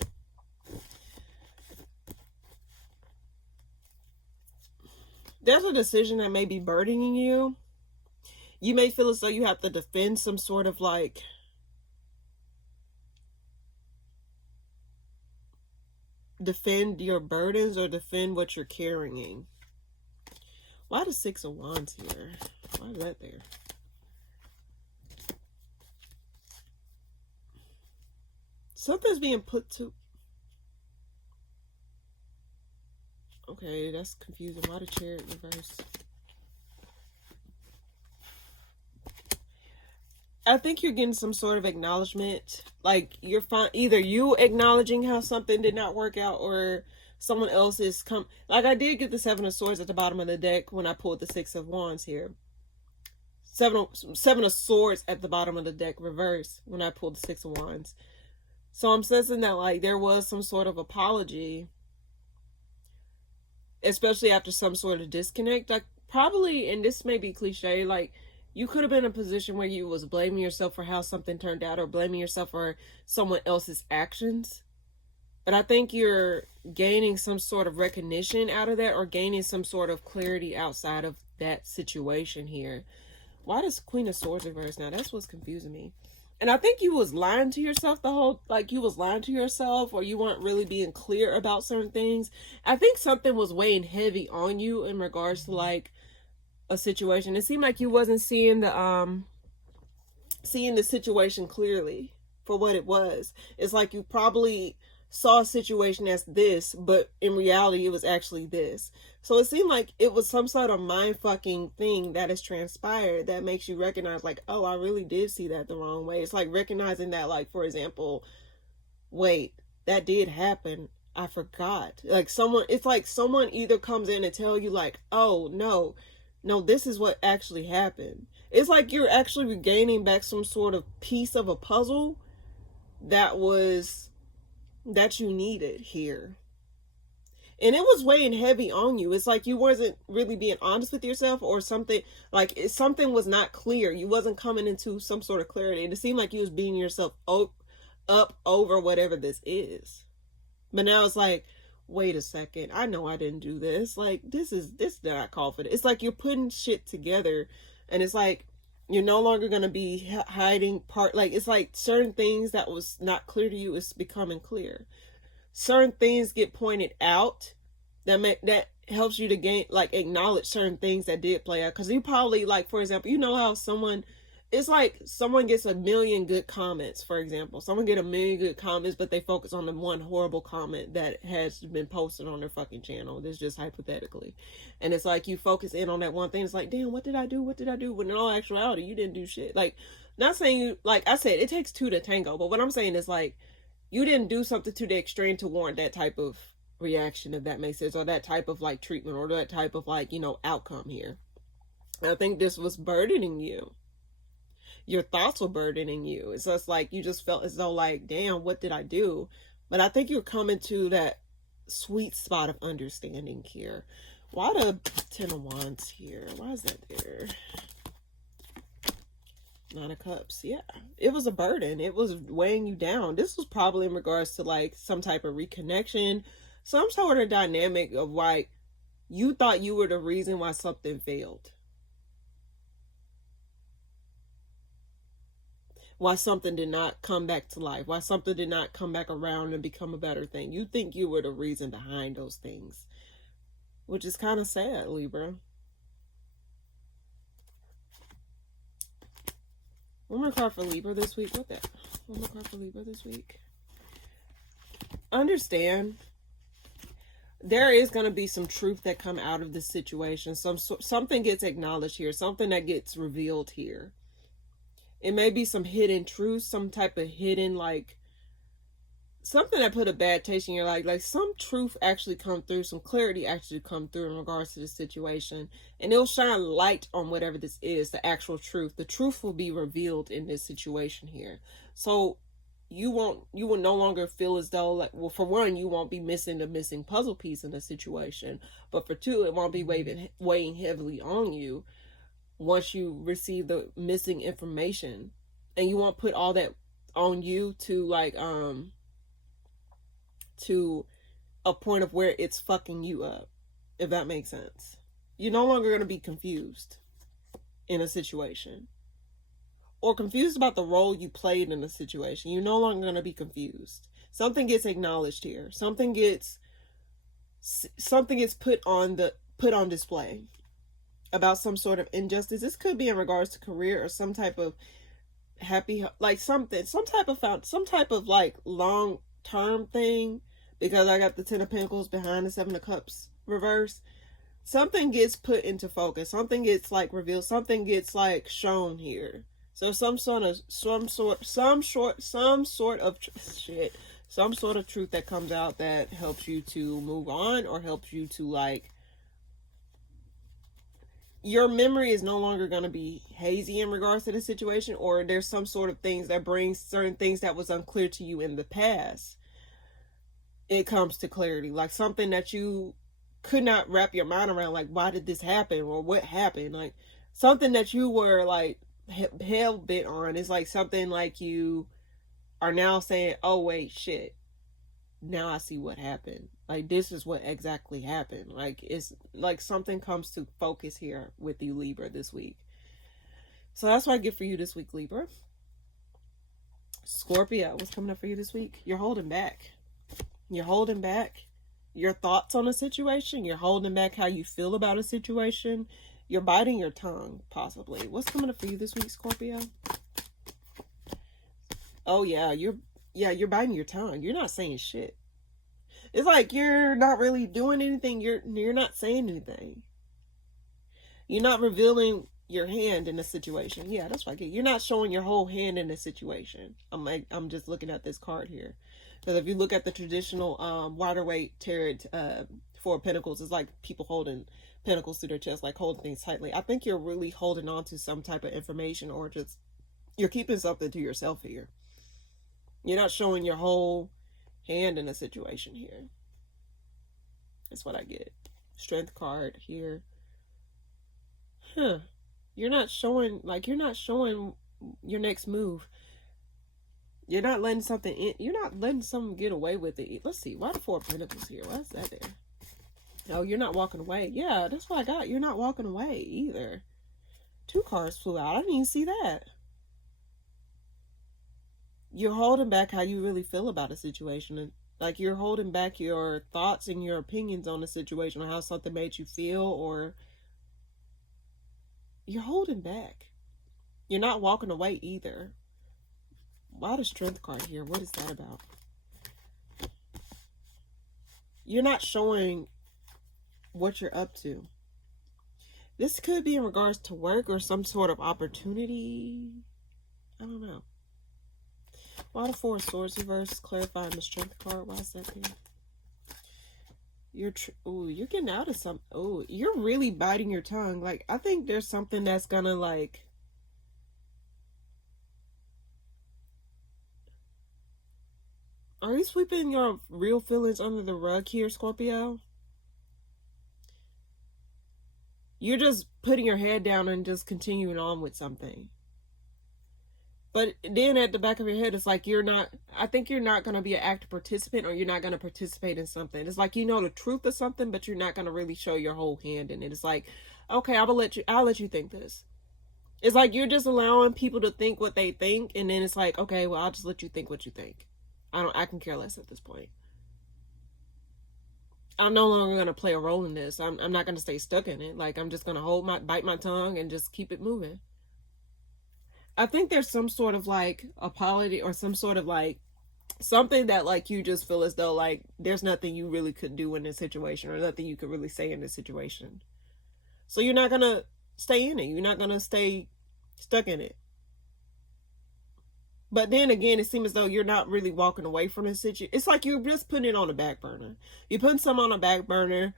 There's a decision that may be burdening you. You may feel as though you have to defend some sort of, like, defend your burdens or defend what you're carrying. Why the 6 of Wands here? Why is that there? Something's being put to... Okay, that's confusing. Why the Chariot reverse? I think you're getting some sort of acknowledgement. Like, you're fine. Either you acknowledging how something did not work out, or someone else is like, I did get the 7 of Swords at the bottom of the deck when I pulled the 6 of Wands here. 7 of Swords at the bottom of the deck reverse when I pulled the 6 of Wands. So I'm sensing that, like, there was some sort of apology, especially after some sort of disconnect. Like, probably, and this may be cliche, like, you could have been in a position where you was blaming yourself for how something turned out, or blaming yourself for someone else's actions. But I think you're gaining some sort of recognition out of that, or gaining some sort of clarity outside of that situation here. Why does Queen of Swords reverse now? That's what's confusing me. And I think you was lying to yourself you was lying to yourself, or you weren't really being clear about certain things. I think something was weighing heavy on you in regards to, like, a situation. It seemed like you wasn't seeing the situation clearly for what it was. It's like you probably saw a situation as this, but in reality it was actually this. So it seemed like it was some sort of mind fucking thing that has transpired that makes you recognize, like, oh, I really did see that the wrong way. It's like recognizing that, like, for example, wait, that did happen, I forgot. Like, it's like someone either comes in and tell you, like, oh, no, this is what actually happened. It's like you're actually regaining back some sort of piece of a puzzle that you needed here. And it was weighing heavy on you. It's like you wasn't really being honest with yourself, or something, like, something was not clear. You wasn't coming into some sort of clarity. And it seemed like you was beating yourself up over whatever this is. But now it's like, wait a second, I know I didn't do this. Like, this did not call for it. It's like you're putting shit together, and it's like you're no longer going to be hiding like, it's like certain things that was not clear to you is becoming clear. Certain things get pointed out that helps you to gain, like, acknowledge certain things that did play out. Because you probably, like, for example, you know how someone it's like someone gets 1,000,000 good comments, for example. Someone get 1,000,000 good comments, but they focus on the one horrible comment that has been posted on their fucking channel. This is just hypothetically. And it's like you focus in on that one thing. It's like, damn, what did I do? What did I do? When in all actuality, you didn't do shit. Like, not saying you, like I said, it takes two to tango. But what I'm saying is like, you didn't do something to the extreme to warrant that type of reaction, if that makes sense, or that type of like treatment, or that type of like, you know, outcome here. And I think this was burdening you. Your thoughts were burdening you. It's just like you just felt as though like, damn, what did I do? But I think you're coming to that sweet spot of understanding here. Why the 10 of Wands here? Why is that there? 9 of Cups. Yeah, it was a burden. It was weighing you down. This was probably in regards to like some type of reconnection, some sort of dynamic of like you thought you were the reason why something failed. Why something did not come back to life, why something did not come back around and become a better thing. You think you were the reason behind those things, which is kind of sad, Libra. One more card for Libra this week. What that? One more card for Libra this week. Understand, there is going to be some truth that come out of this situation. Something gets acknowledged here, something that gets revealed here. It may be some hidden truth, some type of hidden, like, something that put a bad taste in your life. Like, some truth actually come through, some clarity actually come through in regards to the situation. And it'll shine light on whatever this is, the actual truth. The truth will be revealed in this situation here. So, you will no longer feel as though, like, well, for one, you won't be missing the missing puzzle piece in the situation. But for two, it won't be weighing heavily on you once you receive the missing information, and you won't put all that on you to like to a point of where it's fucking you up, if that makes sense. You're no longer going to be confused in a situation, or confused about the role you played in a situation. You're no longer going to be confused. Something gets acknowledged here. Something gets put on display about some sort of injustice. This could be in regards to career, or some type of happy, like some type of like long-term thing, because I got the 10 of Pentacles behind the 7 of Cups reverse. Something gets put into focus, something gets like revealed, something gets like shown here. So some sort of truth that comes out that helps you to move on, or helps you to like, your memory is no longer going to be hazy in regards to the situation, or there's some sort of things that brings certain things that was unclear to you in the past. It comes to clarity, like something that you could not wrap your mind around, like, why did this happen, or what happened? Like something that you were like hell bent on is like something like you are now saying, oh wait, shit, now I see what happened. Like, this is what exactly happened. Like, it's like something comes to focus here with you, Libra, this week. So that's what I get for you this week, Libra. Scorpio, what's coming up for you this week? You're holding back. You're holding back your thoughts on a situation. You're holding back how you feel about a situation. You're biting your tongue, possibly. What's coming up for you this week, Scorpio? Oh, yeah, you're biting your tongue. You're not saying shit. It's like you're not really doing anything. You're not saying anything. You're not revealing your hand in a situation. Yeah, that's what I get. You're not showing your whole hand in a situation. I'm just looking at this card here. Because if you look at the traditional water weight tarot Four of Pentacles, it's like people holding pentacles to their chest, like holding things tightly. I think you're really holding on to some type of information, or just you're keeping something to yourself here. You're not showing your whole hand in a situation here. That's what I get. Strength card here. You're not showing your next move. You're not letting something in. You're not letting something get away with it. Let's see. Why the Four of Pentacles here? Why is that there? Oh, you're not walking away. Yeah, that's what I got. You're not walking away either. 2 cards flew out. I didn't even see that. You're holding back how you really feel about a situation. And like, you're holding back your thoughts and your opinions on the situation, or how something made you feel, or you're holding back. You're not walking away either. Why the Strength card here? What is that about? You're not showing what you're up to. This could be in regards to work or some sort of opportunity. I don't know. Why the Four of Swords reverse? Clarifying the Strength card. Why is that there? You're getting out of something. Oh, you're really biting your tongue. Like, I think there's something that's gonna, like, are you sweeping your real feelings under the rug here, Scorpio? You're just putting your head down and just continuing on with something. But then at the back of your head, it's like I think you're not going to be an active participant, or you're not going to participate in something. It's like you know the truth of something, but you're not going to really show your whole hand in it. It's like, okay, I'll let you think this. It's like you're just allowing people to think what they think, and then it's like, okay, well, I'll just let you think what you think. I can care less at this point. I'm no longer going to play a role in this. I'm not going to stay stuck in it. Like, I'm just going to bite my tongue and just keep it moving. I think there's some sort of like apology or some sort of like something that like you just feel as though like there's nothing you really could do in this situation, or nothing you could really say in this situation. So you're not going to stay in it. You're not going to stay stuck in it. But then again, it seems as though you're not really walking away from this situation. It's like you're just putting it on the back burner. You're putting something on the back burner,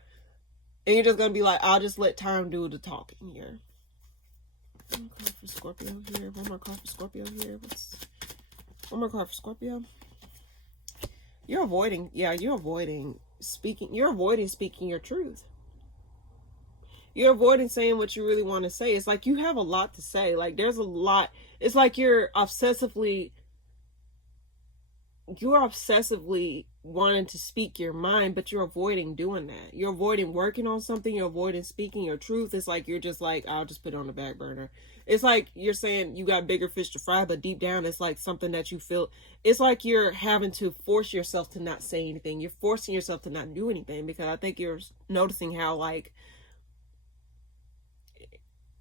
and you're just going to be like, I'll just let time do the talking here. One more card for Scorpio here. One more card for Scorpio here. One more card for Scorpio. You're avoiding speaking. You're avoiding speaking your truth. You're avoiding saying what you really want to say. It's like you have a lot to say. Like there's a lot. It's like you're obsessively wanting to speak your mind, but you're avoiding doing that. You're avoiding working on something. You're avoiding speaking your truth. It's like you're just like, I'll just put it on the back burner. It's like you're saying you got bigger fish to fry, but deep down it's like something that you feel. It's like you're having to force yourself to not say anything. You're forcing yourself to not do anything, because I think you're noticing how like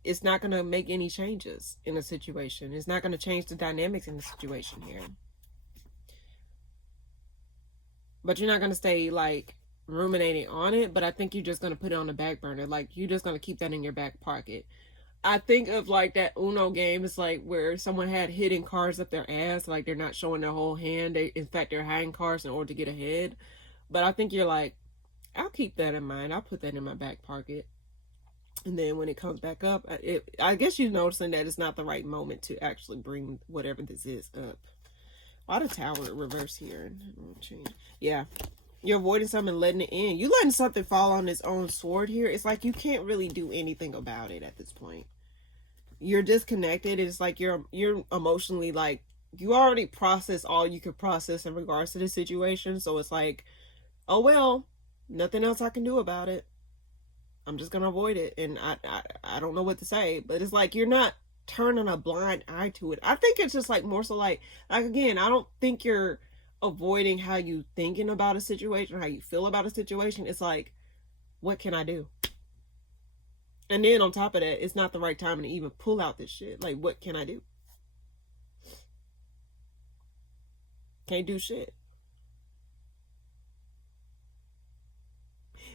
it's not going to make any changes in a situation. It's not going to change the dynamics in the situation here. But you're not going to stay like ruminating on it. But I think you're just going to put it on the back burner. Like you're just going to keep that in your back pocket. I think of like that Uno game. It's like where someone had hidden cards up their ass. Like they're not showing their whole hand. In fact, they're hiding cards in order to get ahead. But I think you're like, I'll keep that in mind. I'll put that in my back pocket. And then when it comes back up, I guess you're noticing that it's not the right moment to actually bring whatever this is up. Why the Tower reverse here? Yeah. You're avoiding something and letting it in. You letting something fall on its own sword here. It's like you can't really do anything about it at this point. You're disconnected. It's like you're emotionally like, you already processed all you could process in regards to the situation. So it's like, oh well, nothing else I can do about it. I'm just gonna avoid it. And I don't know what to say. But it's like you're not turning a blind eye to it. I think it's just like more so like again, I don't think you're avoiding how you thinking about a situation, how you feel about a situation. It's like, what can I do? And then on top of that, it's not the right time to even pull out this shit. Like, what can I do? Can't do shit.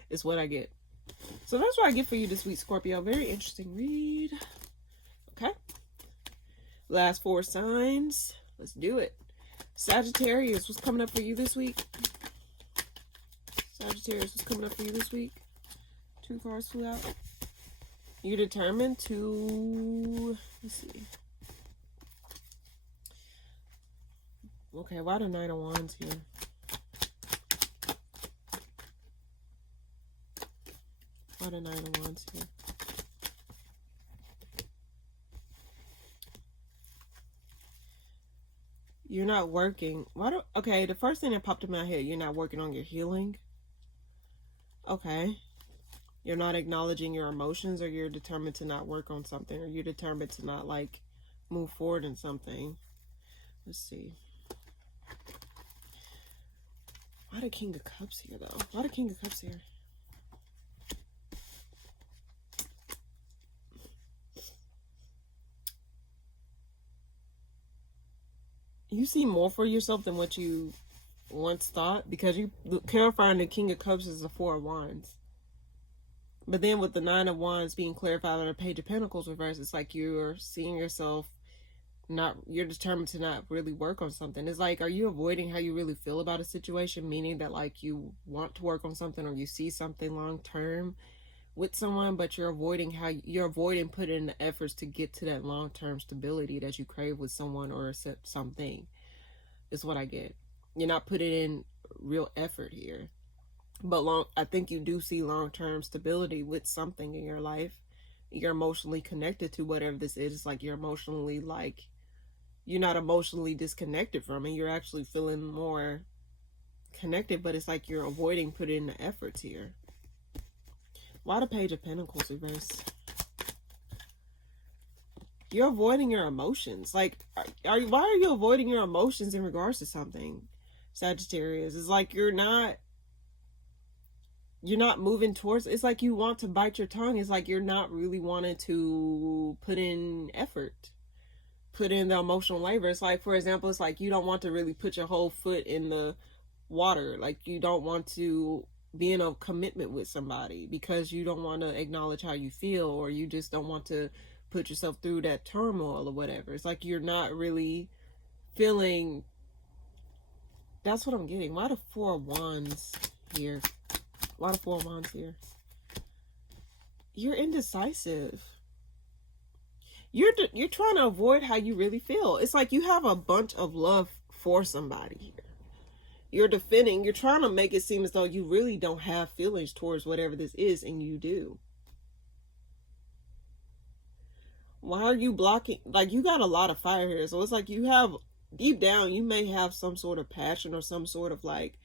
It's what I get. So that's what I get for you this week, Scorpio. Very interesting read. Okay. Last 4 signs. Let's do it. Sagittarius, what's coming up for you this week? Sagittarius, what's coming up for you this week? 2 cards flew out. You're determined to... Let's see. Okay, why the Knight of Wands here? Why the Nine of Wands here? You're not working. Okay, the first thing that popped in my head, you're not working on your healing. Okay. You're not acknowledging your emotions, or you're determined to not work on something, or you're determined to not like move forward in something. Let's see. Why the King of Cups here though? Why the King of Cups here? you see more for yourself than what you once thought, because you clarifying the King of Cups is the Four of Wands. But then with the Nine of Wands being clarified by the Page of Pentacles reverse, it's like you're seeing yourself you're determined to not really work on something. It's like, are you avoiding how you really feel about a situation, meaning that like you want to work on something or you see something long term with someone, but you're avoiding putting in the efforts to get to that long term stability that you crave with someone or something, is what I get. You're not putting in real effort here. But I think you do see long-term stability with something in your life. You're emotionally connected to whatever this is. It's like you're emotionally, like, you're not emotionally disconnected from it. You're actually feeling more connected, but it's like you're avoiding putting in the efforts here. Why the Page of Pentacles reverse? You're avoiding your emotions. Like, why are you avoiding your emotions in regards to something, Sagittarius? It's like you're not moving towards, it's like you want to bite your tongue. It's like you're not really wanting to put in effort, put in the emotional labor. It's like, for example, it's like you don't want to really put your whole foot in the water. Like, you don't want to be in a commitment with somebody because you don't want to acknowledge how you feel, or you just don't want to put yourself through that turmoil or whatever. It's like you're not really feeling. That's what I'm getting. Why the Four of Wands here? Why the Four of Wands here? You're indecisive. You're trying to avoid how you really feel. It's like you have a bunch of love for somebody here. You're defending. You're trying to make it seem as though you really don't have feelings towards whatever this is, and you do. Why are you blocking? Like, you got a lot of fire here. So it's like you have, deep down, you may have some sort of passion or some sort of like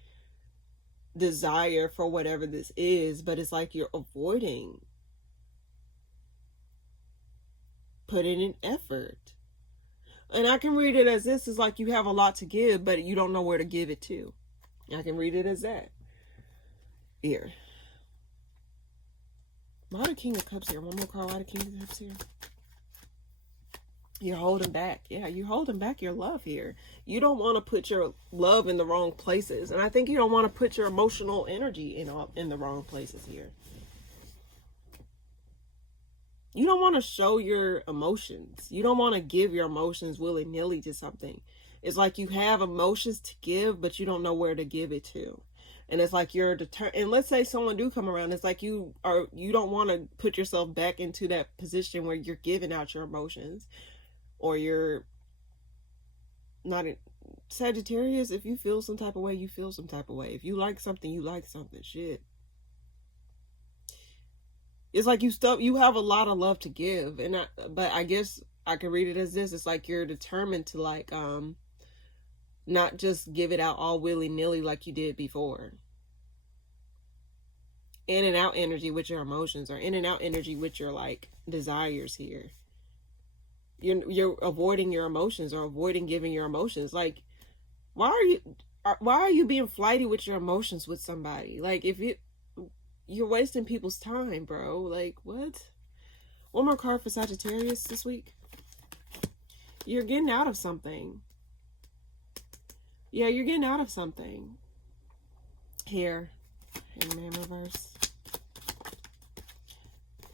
desire for whatever this is, but it's like you're avoiding putting in effort. And I can read it as this is like you have a lot to give, but you don't know where to give it to. I can read it as that. Here. Why the King of Cups here? One more card. Why the King of Cups here? You're holding back. Yeah, you're holding back your love here. You don't want to put your love in the wrong places. And I think you don't want to put your emotional energy in the wrong places here. You don't want to show your emotions. You don't want to give your emotions willy-nilly to something. It's like you have emotions to give, but you don't know where to give it to. And it's like you're determined. And let's say someone do come around. It's like you don't want to put yourself back into that position where you're giving out your emotions. Or you're not in Sagittarius. If you feel some type of way, you feel some type of way. If you like something, you like something. Shit. It's like you have a lot of love to give. But I guess I can read it as this. It's like you're determined to like not just give it out all willy-nilly like you did before. In and out energy with your emotions, or in and out energy with your like desires here. You're avoiding your emotions, or avoiding giving your emotions. Like, why are you being flighty with your emotions with somebody? Like, if you're wasting people's time, bro. Like, what? One more card for Sagittarius this week. You're getting out of something. Yeah, you're getting out of something. Here. Hangman reverse.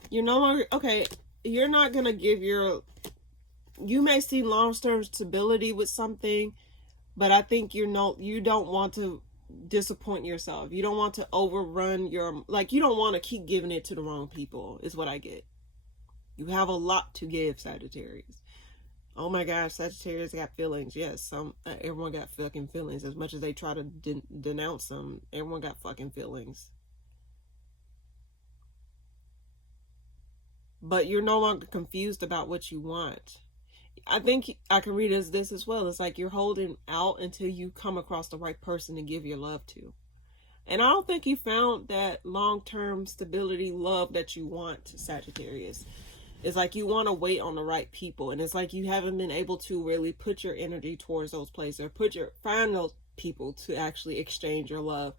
You're no longer, okay, you're not going to give you may see long-term stability with something, but I think you don't want to disappoint yourself. You don't want to overrun you don't want to keep giving it to the wrong people, is what I get. You have a lot to give, Sagittarius. Oh my gosh, Sagittarius got feelings. Yes, everyone got fucking feelings. As much as they try to denounce them, everyone got fucking feelings. But you're no longer confused about what you want. I think I can read it as this as well. It's like you're holding out until you come across the right person to give your love to. And I don't think you found that long-term stability love that you want, Sagittarius. It's like you want to wait on the right people. And it's like you haven't been able to really put your energy towards those places, or find those people to actually exchange your love.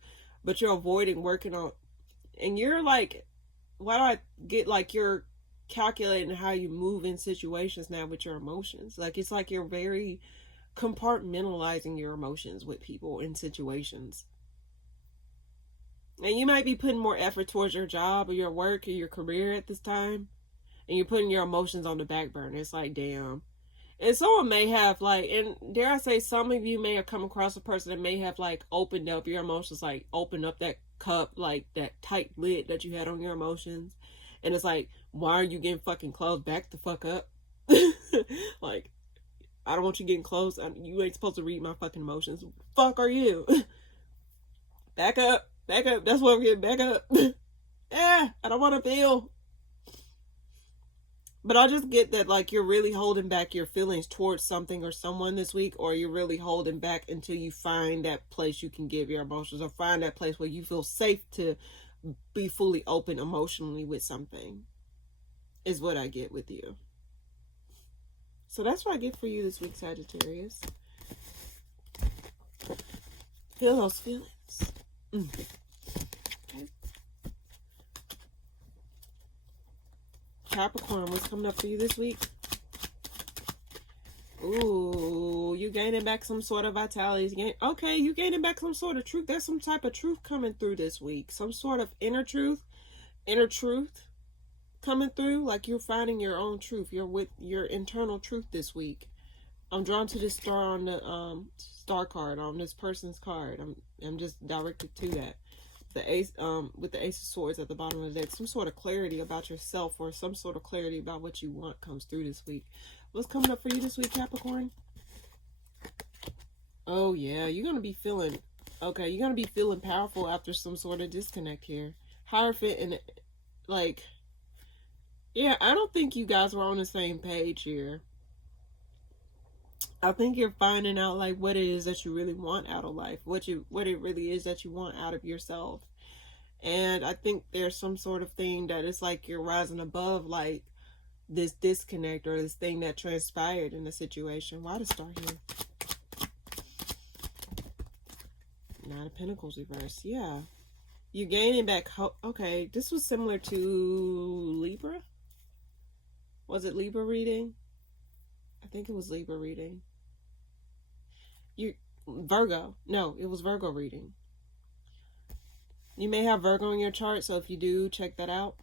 But you're avoiding working on, and you're like, why do I get like you're calculating how you move in situations now with your emotions? Like, it's like you're very compartmentalizing your emotions with people in situations. And you might be putting more effort towards your job or your work or your career at this time, and you're putting your emotions on the back burner. It's like, damn. And someone may have, like, and dare I say, some of you may have come across a person that may have, like, opened up your emotions, like, opened up that cup, like, that tight lid that you had on your emotions. And it's like, why are you getting fucking closed? Back the fuck up. Like, I don't want you getting close. You ain't supposed to read my fucking emotions. Fuck are you? Back up. Back up. That's what I'm getting. Back up. I don't want to feel. But I just get that, like, you're really holding back your feelings towards something or someone this week, or you're really holding back until you find that place you can give your emotions, or find that place where you feel safe to be fully open emotionally with something, is what I get with you. So that's what I get for you this week, Sagittarius. Feel those feelings. Okay. Capricorn, what's coming up for you this week? Ooh, you gaining back some sort of vitality. Okay, you gaining back some sort of truth. There's some type of truth coming through this week. Some sort of inner truth coming through. Like you're finding your own truth. You're with your internal truth this week. I'm drawn to this star on the star card, on this person's card. I'm just directed to that. The ace, with the Ace of Swords at the bottom of the deck. Some sort of clarity about yourself, or some sort of clarity about what you want comes through this week. What's coming up for you this week, Capricorn? Oh yeah, you're gonna be feeling, okay, you're gonna be feeling powerful after some sort of disconnect here. Hierophant, and like, yeah, I don't think you guys were on the same page here. I think you're finding out, like, what it is that you really want out of life, what it really is that you want out of yourself. And I think there's some sort of thing that it's like you're rising above, like, this disconnect or this thing that transpired in the situation. Why the star here? Nine of Pentacles reverse. Yeah. You're gaining back hope. Okay, this was similar to Libra. Was it Libra reading? I think it was Libra reading. Virgo. No, it was Virgo reading. You may have Virgo in your chart, so if you do, check that out.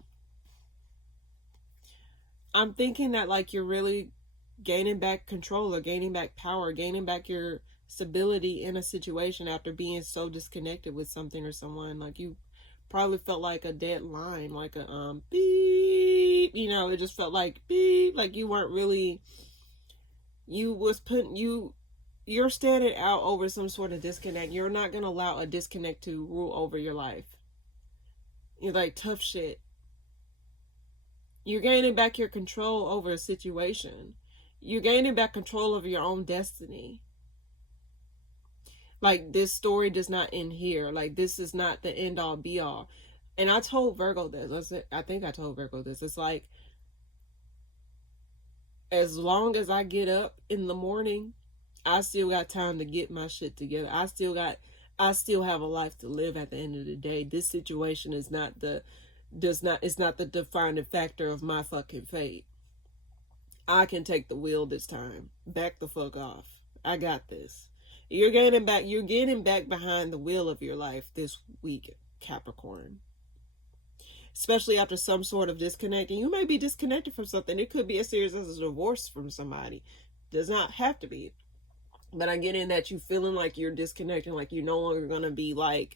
I'm thinking that, like, you're really gaining back control, or gaining back power, gaining back your stability in a situation after being so disconnected with something or someone. Like, you probably felt like a dead line, like a beep, you know, it just felt like beep, like you weren't really, you're standing out over some sort of disconnect. You're not going to allow a disconnect to rule over your life. You're like, tough shit. You're gaining back your control over a situation. You're gaining back control of your own destiny. Like, this story does not end here. Like, this is not the end all be all. And I told Virgo this. I think I told Virgo this. It's like, as long as I get up in the morning, I still got time to get my shit together. I still have a life to live at the end of the day. This situation is not the defining factor of my fucking fate. I can take the wheel this time. Back the fuck off. I got this. You're getting back behind the wheel of your life this week, Capricorn. Especially after some sort of disconnect. And you may be disconnected from something. It could be as serious as a divorce from somebody. Does not have to be. But I get in that you feeling like you're disconnecting, like you're no longer going to be, like,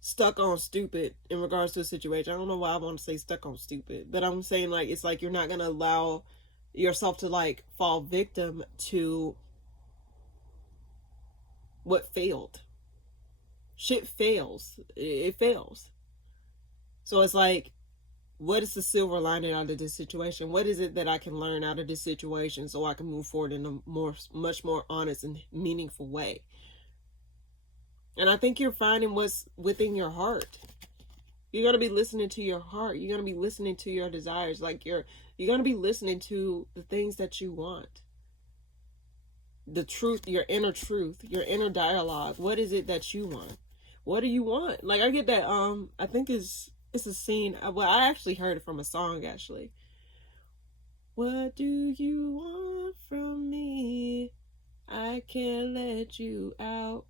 stuck on stupid in regards to a situation. I don't know why I want to say stuck on stupid, but I'm saying, like, it's like you're not going to allow yourself to, like, fall victim to what failed. Shit fails. It fails. So it's like, what is the silver lining out of this situation? What is it that I can learn out of this situation so I can move forward in a much more honest and meaningful way? And I think you're finding what's within your heart. You're going to be listening to your heart. You're going to be listening to your desires. Like, you're going to be listening to the things that you want. The truth, your inner dialogue. What is it that you want? What do you want? Like, I get that, I think it's a scene. Well, I actually heard it from a song, actually. What do you want from me? I can't let you out.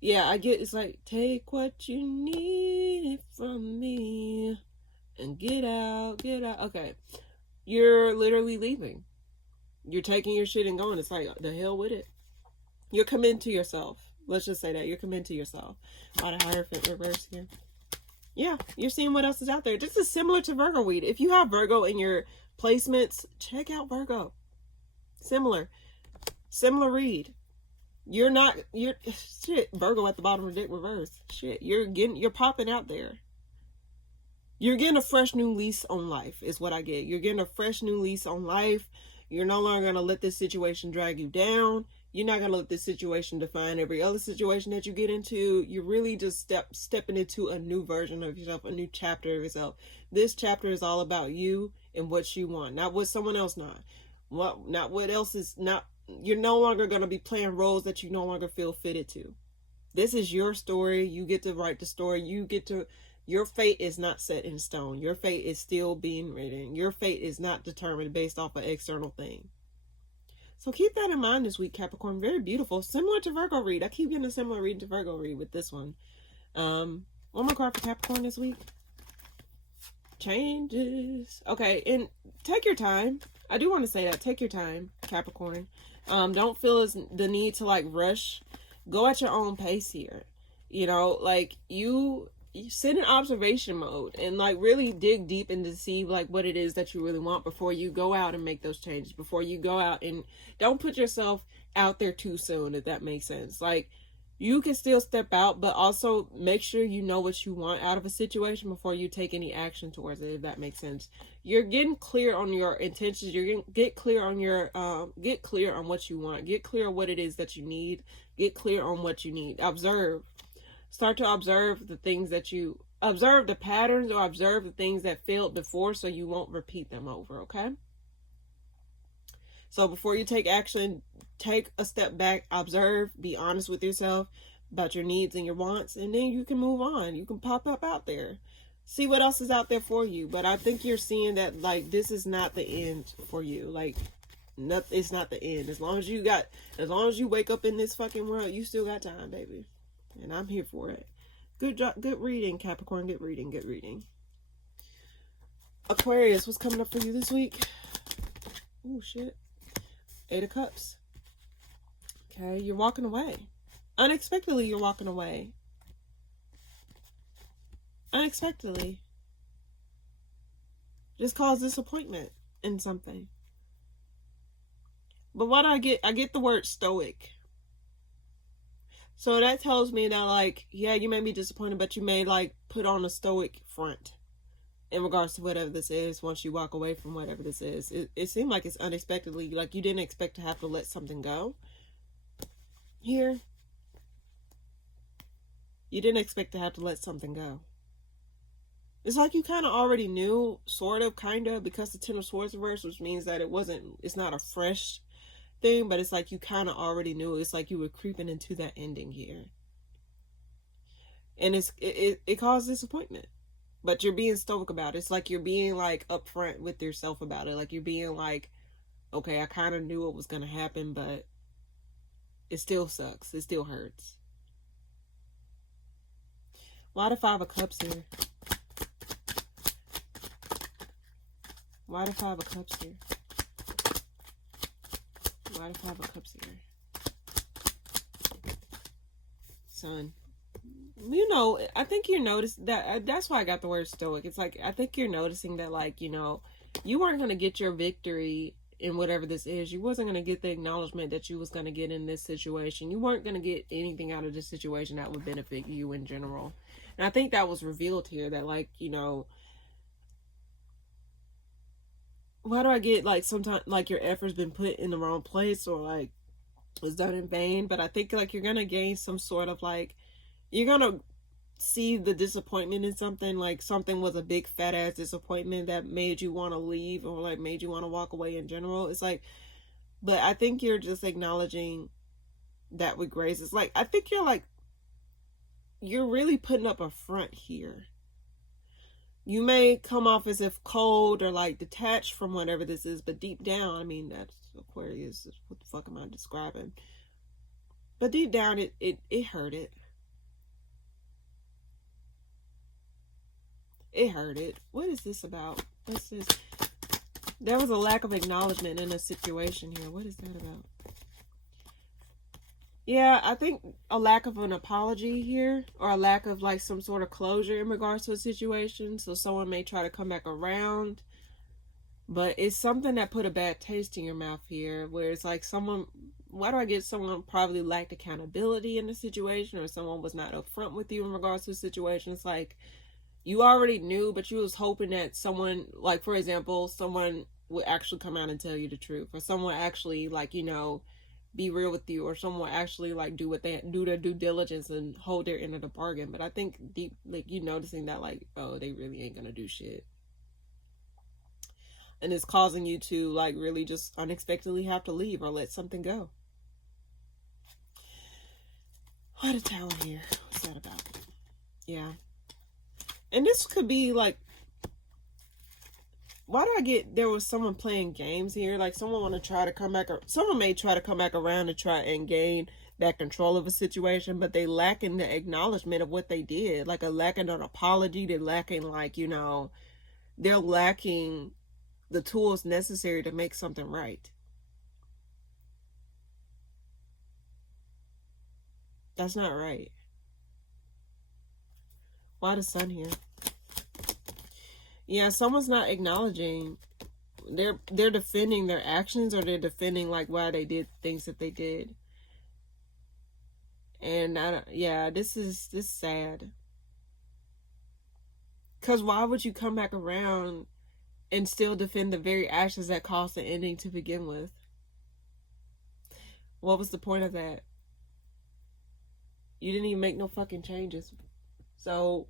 Yeah, I get, it's like, take what you need from me and get out, get out. Okay, you're literally leaving. You're taking your shit and going. It's like, the hell with it. You're committing to yourself. Let's just say that. You're committing to yourself. A lot of Hierophant reverse here. Yeah, you're seeing what else is out there. This is similar to Virgo read. If you have Virgo in your placements, check out Virgo. Similar read. You're shit, Virgo at the bottom of the deck reverse. Shit, you're popping out there. You're getting a fresh new lease on life is what I get. You're getting a fresh new lease on life. You're no longer going to let this situation drag you down. You're not going to let this situation define every other situation that you get into. You're really just stepping into a new version of yourself, a new chapter of yourself. This chapter is all about you and what you want, not what someone else not what else is not. You're no longer going to be playing roles that you no longer feel fitted to. This is your story. You get to write the story. Your fate is not set in stone. Your fate is still being written. Your fate is not determined based off an external thing. So keep that in mind this week, Capricorn. Very beautiful. Similar to Virgo read. I keep getting a similar read to Virgo read with this one. One more card for Capricorn this week. Changes. Okay, and take your time. I do want to say that. Take your time, Capricorn. Don't feel the need to like rush. Go at your own pace here. You know, like you sit in observation mode and like really dig deep into see like what it is that you really want before you go out and make those changes, before you go out, and don't put yourself out there too soon, if that makes sense. Like, you can still step out, but also make sure you know what you want out of a situation before you take any action towards it, if that makes sense. You're getting clear on your intentions. You're getting get clear on what you want. Get clear on what it is that you need. Get clear on what you need. Observe. Start to observe the things that observe the patterns, or observe the things that failed before so you won't repeat them over, okay? So before you take action, take a step back, observe, be honest with yourself about your needs and your wants, and then you can move on. You can pop up out there. See what else is out there for you. But I think you're seeing that, like, this is not the end for you. Like, it's not the end. As long as you wake up in this fucking world, you still got time, baby. And I'm here for it. Good job. Good reading, Capricorn. Good reading. Good reading. Aquarius, what's coming up for you this week? Oh, shit. 8 of Cups. Okay, you're walking away. Unexpectedly, you're walking away. Unexpectedly. Just cause disappointment in something. But what I get the word stoic. So that tells me that, like, yeah, you may be disappointed, but you may, like, put on a stoic front in regards to whatever this is once you walk away from whatever this is. It seemed like it's unexpectedly, like, you didn't expect to have to let something go here. You didn't expect to have to let something go. It's like you kind of already knew, sort of, kind of, because the Ten of Swords reverse, which means that it's not a fresh thing, but it's like you kind of already knew. It's like you were creeping into that ending here, and it caused disappointment, but you're being stoic about it. It's like you're being like upfront with yourself about it. Like you're being like, okay, I kind of knew what was going to happen, but it still sucks. It still hurts. Why the 5 of Cups here? Why the 5 of Cups here? Why the 5 of Cups here? Son. You know, I think you're noticing that. That's why I got the word stoic. It's like, I think you're noticing that, like, you know, you weren't going to get your victory in whatever this is. You wasn't going to get the acknowledgement that you was going to get in this situation. You weren't going to get anything out of this situation that would benefit you in general. And I think that was revealed here, that, like, you know, why do I get, like, sometimes, like, your effort's been put in the wrong place, or, like, was done in vain? But I think, like, you're going to gain some sort of, like, you're going to see the disappointment in something, like something was a big fat ass disappointment that made you want to leave, or, like, made you want to walk away in general. It's like, but I think you're just acknowledging that with grace. It's like, I think you're really putting up a front here. you may come off as if cold or like detached from whatever this is, but deep down, I mean, that's Aquarius. What the fuck am I describing? But deep down, it hurt it. It hurt it. What is this about? This is, there was a lack of acknowledgement in a situation here. What is that about? Yeah, I think a lack of an apology here, or a lack of like some sort of closure in regards to a situation. So someone may try to come back around, but it's something that put a bad taste in your mouth here, where it's like someone, why do I get someone probably lacked accountability in the situation, or someone was not upfront with you in regards to the situation. It's like you already knew, but you was hoping that someone, like for example, someone would actually come out and tell you the truth, or someone actually, like, you know, be real with you, or someone actually like do what they do, their due diligence and hold their end of the bargain. But I think deep, like, you noticing that like, oh, they really ain't gonna do shit, and it's causing you to like really just unexpectedly have to leave or let something go. What a tower here. What's that about? Yeah. And this could be like, why do I get, there was someone playing games here? Like someone want to try to come back, or someone may try to come back around and try and gain back control of a situation, but they lacking the acknowledgement of what they did. Like a lacking an apology. They're lacking, like, you know, they're lacking the tools necessary to make something right. That's not right. Why the sun here? Yeah, someone's not acknowledging. They're defending their actions, or they're defending like why they did things that they did. And yeah, this is sad. Cause why would you come back around and still defend the very actions that caused the ending to begin with? What was the point of that? You didn't even make no fucking changes. So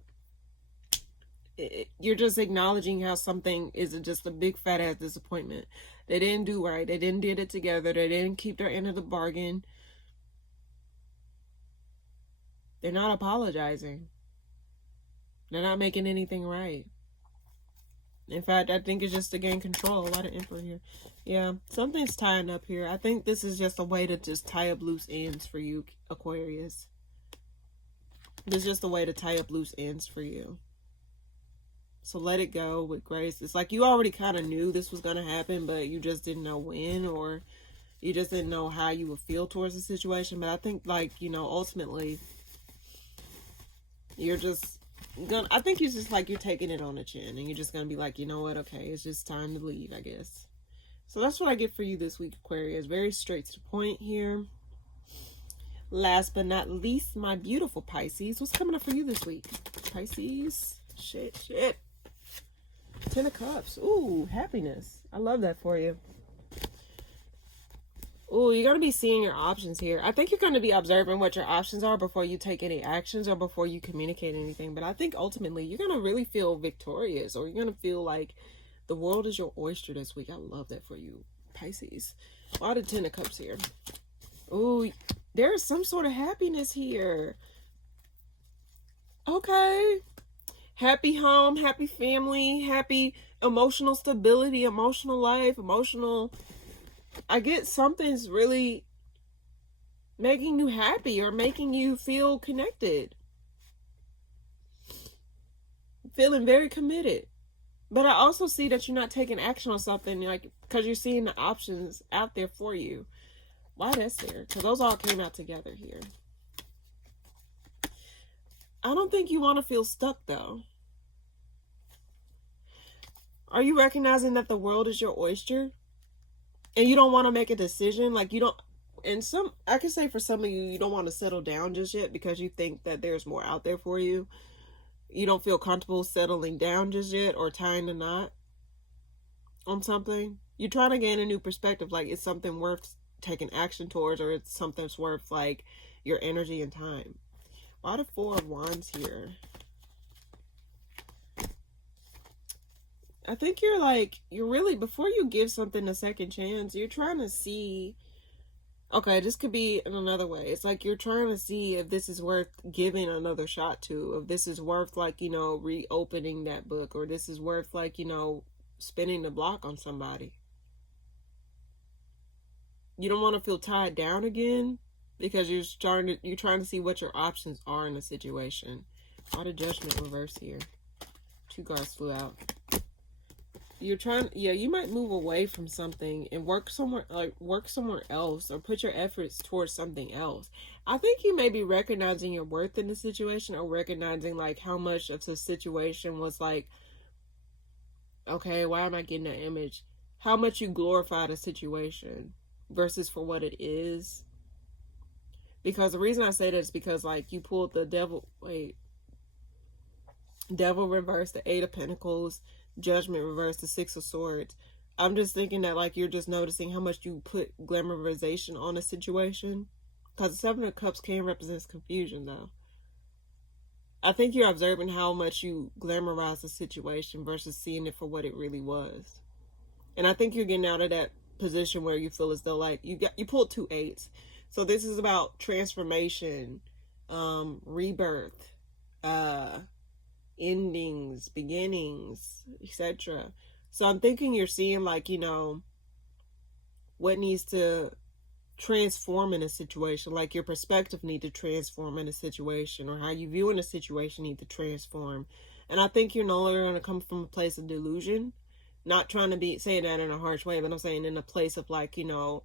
you're just acknowledging how something is just a big fat ass disappointment. They didn't do right. They didn't did it together. They didn't keep their end of the bargain. They're not apologizing. They're not making anything right. In fact, I think it's just to gain control. A lot of Emperor here. Yeah, something's tying up here. I think this is just a way to just tie up loose ends for you, Aquarius. This is just a way to tie up loose ends for you. So let it go with grace. It's like you already kind of knew this was going to happen, but you just didn't know when, or you just didn't know how you would feel towards the situation. But I think, like, you know, ultimately, you're just gonna, I think it's just like you're taking it on the chin, and you're just going to be like, you know what, okay, it's just time to leave, I guess. So that's what I get for you this week, Aquarius. Very straight to the point here. Last but not least, my beautiful Pisces. What's coming up for you this week? Pisces. Shit. 10 of Cups. Ooh, happiness. I love that for you. Ooh, you're going to be seeing your options here. I think you're going to be observing what your options are before you take any actions or before you communicate anything. But I think ultimately you're going to really feel victorious, or you're going to feel like the world is your oyster this week. I love that for you, Pisces. A lot of 10 of Cups here. Ooh, there's some sort of happiness here. Okay. Happy home, happy family, happy emotional stability, emotional life, emotional... I get something's really making you happy or making you feel connected. Feeling very committed. But I also see that you're not taking action on something, like, because you're seeing the options out there for you. Why that's there? Because those all came out together here. I don't think you want to feel stuck, though. Are you recognizing that the world is your oyster? And you don't want to make a decision? Like, you don't... And some... I can say for some of you, you don't want to settle down just yet because you think that there's more out there for you. You don't feel comfortable settling down just yet or tying the knot on something. You're trying to gain a new perspective. Like, it's something worth taking action towards, or it's something that's worth, like, your energy and time. Why the 4 of Wands here? I think you're like, you're really, before you give something a second chance, you're trying to see Okay, this could be in another way. It's like you're trying to see if this is worth giving another shot to, if this is worth, like, you know, reopening that book, or this is worth, like, you know, spinning the block on somebody. You don't want to feel tied down again because you're trying to see what your options are in a situation. All the Judgment reverse here. 2 cards flew out. You're trying, yeah, you might move away from something and work somewhere else, or put your efforts towards something else. I think you may be recognizing your worth in the situation, or recognizing like how much of the situation was like, okay, why am I getting that image? How much you glorify the situation versus for what it is. Because the reason I say that is because, like, you pulled the devil reverse, the 8 of Pentacles, Judgment reverse, the 6 of Swords. I'm just thinking that, like, you're just noticing how much you put glamorization on a situation. Because the 7 of Cups can represent confusion, though. I think you're observing how much you glamorize the situation versus seeing it for what it really was. And I think you're getting out of that position where you feel as though, like, you pulled 2 8s. So this is about transformation, rebirth, endings, beginnings, etc. So I'm thinking you're seeing, like, you know, what needs to transform in a situation, like your perspective need to transform in a situation, or how you view in a situation need to transform. And I think you're no longer going to come from a place of delusion, not trying to be saying that in a harsh way, but I'm saying in a place of, like, you know,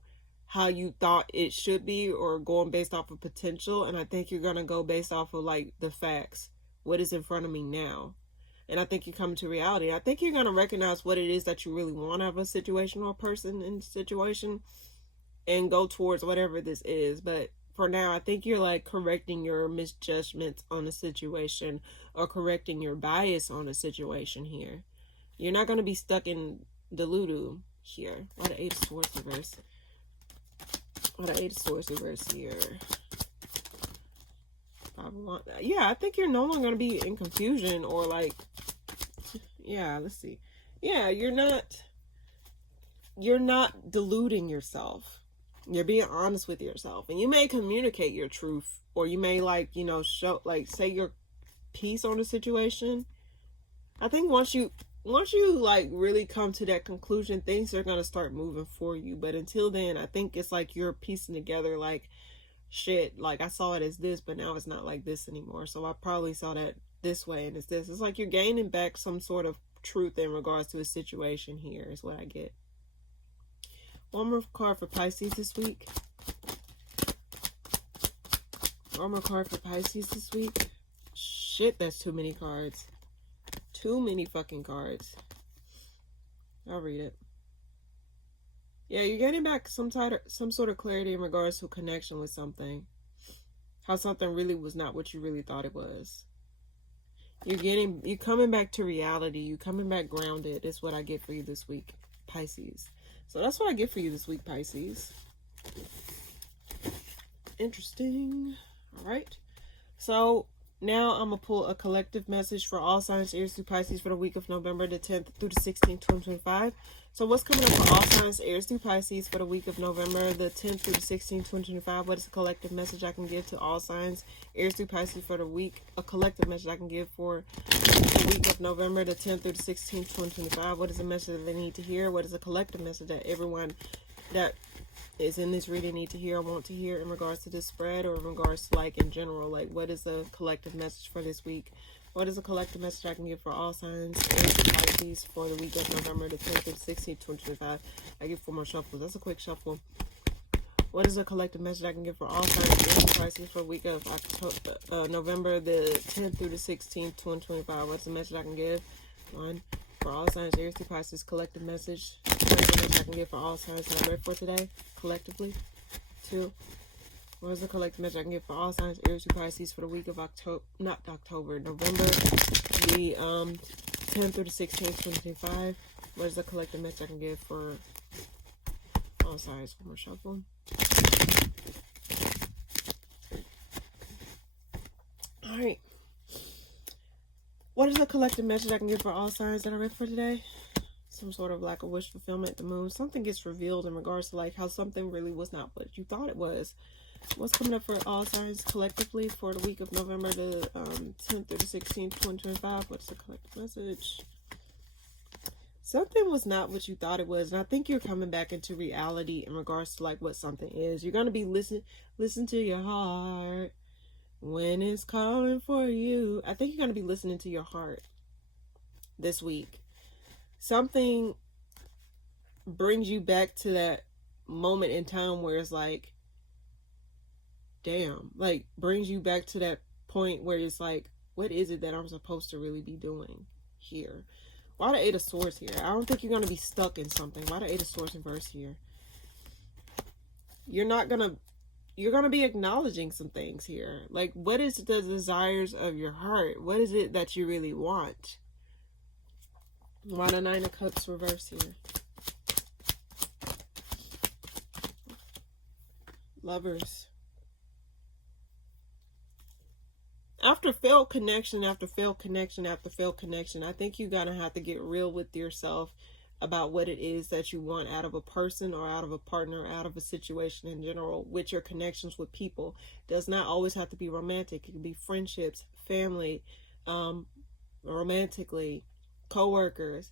how you thought it should be, or going based off of potential. And I think you're going to go based off of, like, the facts, what is in front of me now. And I think you're coming to reality. I think you're going to recognize what it is that you really want out of a situation or a person in the situation, and go towards whatever this is. But for now, I think you're, like, correcting your misjudgments on a situation, or correcting your bias on a situation here. You're not going to be stuck in deludu here. Why the 8 of Swords reverse? Why the 8 of Swords reverse here? Yeah, I think you're no longer going to be in confusion, or, like, yeah, let's see. Yeah, you're not deluding yourself. You're being honest with yourself, and you may communicate your truth, or you may, like, you know, show, like, say your piece on the situation. I think once you like really come to that conclusion, things are going to start moving for you. But until then, I think it's like you're piecing together, like, shit, like, I saw it as this, but now it's not like this anymore. So I probably saw that this way, and it's this. It's like you're gaining back some sort of truth in regards to a situation here, is what I get. One more card for Pisces this week. One more card for Pisces this week. Shit, that's too many cards. Too many fucking cards. I'll read it. Yeah, you're getting back some sort of clarity in regards to a connection with something. How something really was not what you really thought it was. You're coming back to reality. You're coming back grounded. Is what I get for you this week, Pisces. So that's what I get for you this week, Pisces. Interesting. All right. So now I'm going to pull a collective message for all signs, Aries through Pisces, for the week of November the 10th through the 16th, 2025. So what's coming up for all signs, Aries through Pisces, for the week of November the 10th through the 16th, 2025? What is a collective message I can give to all signs, Aries through Pisces, for the week? A collective message I can give for the week of November the 10th through the 16th, 2025. What is a message that they need to hear? What is a collective message that everyone that is in this reading need to hear or want to hear in regards to this spread, or in regards to, like, in general? Like, what is a collective message for this week? What is a collective message I can give for all signs, Aries and Pisces, for the week of November the 10th to the 16th, 2025? I give 4 more shuffles. That's a quick shuffle. What is a collective message I can give for all signs, Aries and Pisces, for the week of November the 10th through the 16th, 2025? What's the message I can give? 1. For all signs, Aries to Pisces, collective message. Collective message I can give for all signs that I read for today, collectively. 2. What is the collective message I can give for all signs, Aries to Pisces, for the week of November, the 10th through the 16th, 2025? What is the collective message I can give for all signs? 1 more shuffle. All right. What is the collective message I can give for all signs that I read for today? some sort of lack of wish fulfillment. The moon, something gets revealed in regards to like how something really was not what you thought it was. What's coming up for all signs collectively for the week of November the 10th through the 16th, 2025? What's the collective message? Something was not what you thought it was, and I think you're coming back into reality in regards to like what something is. You're gonna be listen to your heart when it's calling for you. I think you're gonna be listening to your heart this week. Something brings you back to that moment in time where it's like, damn, like brings you back to that point where it's like, what is it that I'm supposed to really be doing here? Why the Eight of Swords here? I don't think you're going to be stuck in something. Why the Eight of Swords in reverse here? You're going to be acknowledging some things here. Like, what is the desires of your heart? What is it that you really want? Why the Nine of Cups reverse here? Lovers. After failed connection, after failed connection, after failed connection, I think you're going to have to get real with yourself about what it is that you want out of a person or out of a partner, out of a situation in general, with your connections with people. It does not always have to be romantic. It can be friendships, family, romantically, co-workers.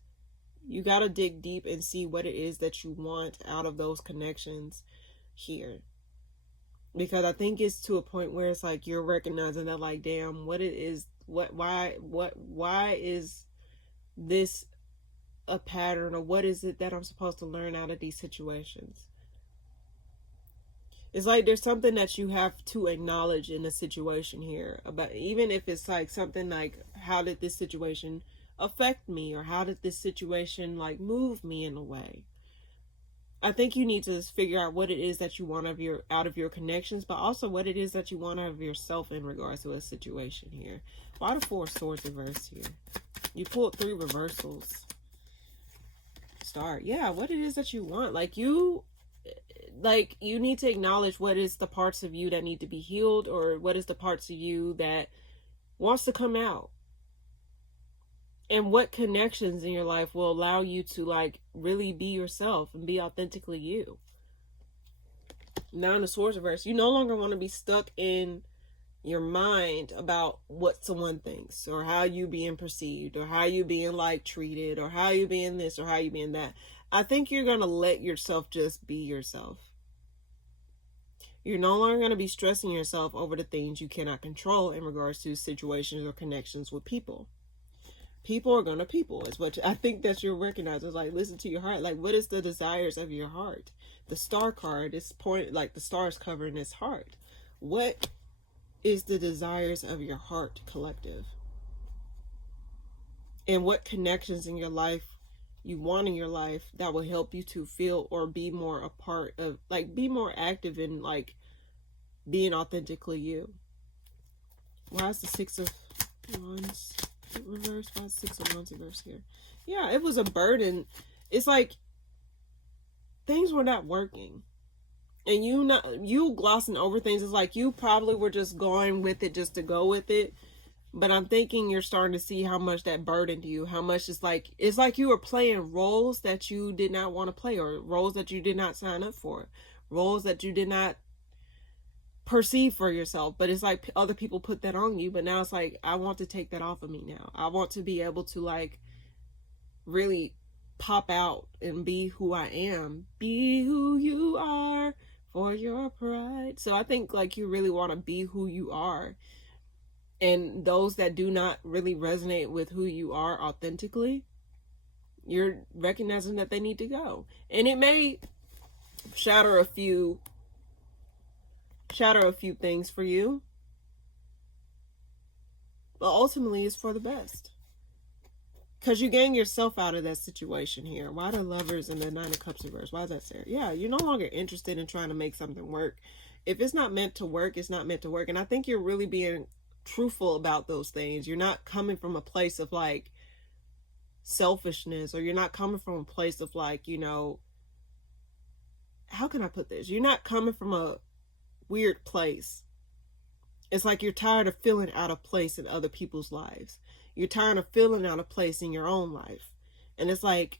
You got to dig deep and see what it is that you want out of those connections here. Because I think it's to a point where it's like you're recognizing that like, damn, what it is, why is this a pattern, or what is it that I'm supposed to learn out of these situations? It's like there's something that you have to acknowledge in the situation here about, even if it's like something like, how did this situation affect me, or how did this situation like move me in a way? I think you need to figure out what it is that you want out of your connections, but also what it is that you want out of yourself in regards to a situation here. Why the Four of Swords reverse here? You pulled 3 reversals. Star. Yeah, what it is that you want. You need to acknowledge what is the parts of you that need to be healed, or what is the parts of you that wants to come out. And what connections in your life will allow you to like really be yourself and be authentically you. Nine of Swords reverse. You no longer want to be stuck in your mind about what someone thinks, or how you being perceived, or how you being like treated, or how you being this, or how you being that. I think you're going to let yourself just be yourself. You're no longer going to be stressing yourself over the things you cannot control in regards to situations or connections with people. People are gonna people is what I think that you're recognizing. It's like, listen to your heart. Like, what is the desires of your heart? The Star card is like the stars covering his heart. What is the desires of your heart, collective? And what connections in your life you want in your life that will help you to feel or be more a part of, like, be more active in like being authentically you. Why is the Six of Wands reverse? Why is 6 of Wands reverse here? Yeah, it was a burden. It's like things were not working, and you glossing over things. It's like you probably were just going with it just to go with it, but I'm thinking you're starting to see how much that burdened you, how much it's like you were playing roles that you did not want to play, or roles that you did not sign up for, roles that you did not perceive for yourself. But it's like other people put that on you, but now it's like, I want to take that off of me now. I want to be able to like really pop out and be who I am. Be who you are for your pride. So I think like you really want to be who you are, and those that do not really resonate with who you are authentically, you're recognizing that they need to go. And it may shatter a few things for you, but ultimately it's for the best, because you gain yourself out of that situation here. Why the Lovers and the Nine of Cups reverse? Why is that, Sarah? Yeah, you're no longer interested in trying to make something work. If it's not meant to work, it's not meant to work. And I think you're really being truthful about those things. You're not coming from a place of like selfishness, or you're not coming from a place of like, you know, how can I put this? You're not coming from a weird place. It's like you're tired of feeling out of place in other people's lives. You're tired of feeling out of place in your own life. And it's like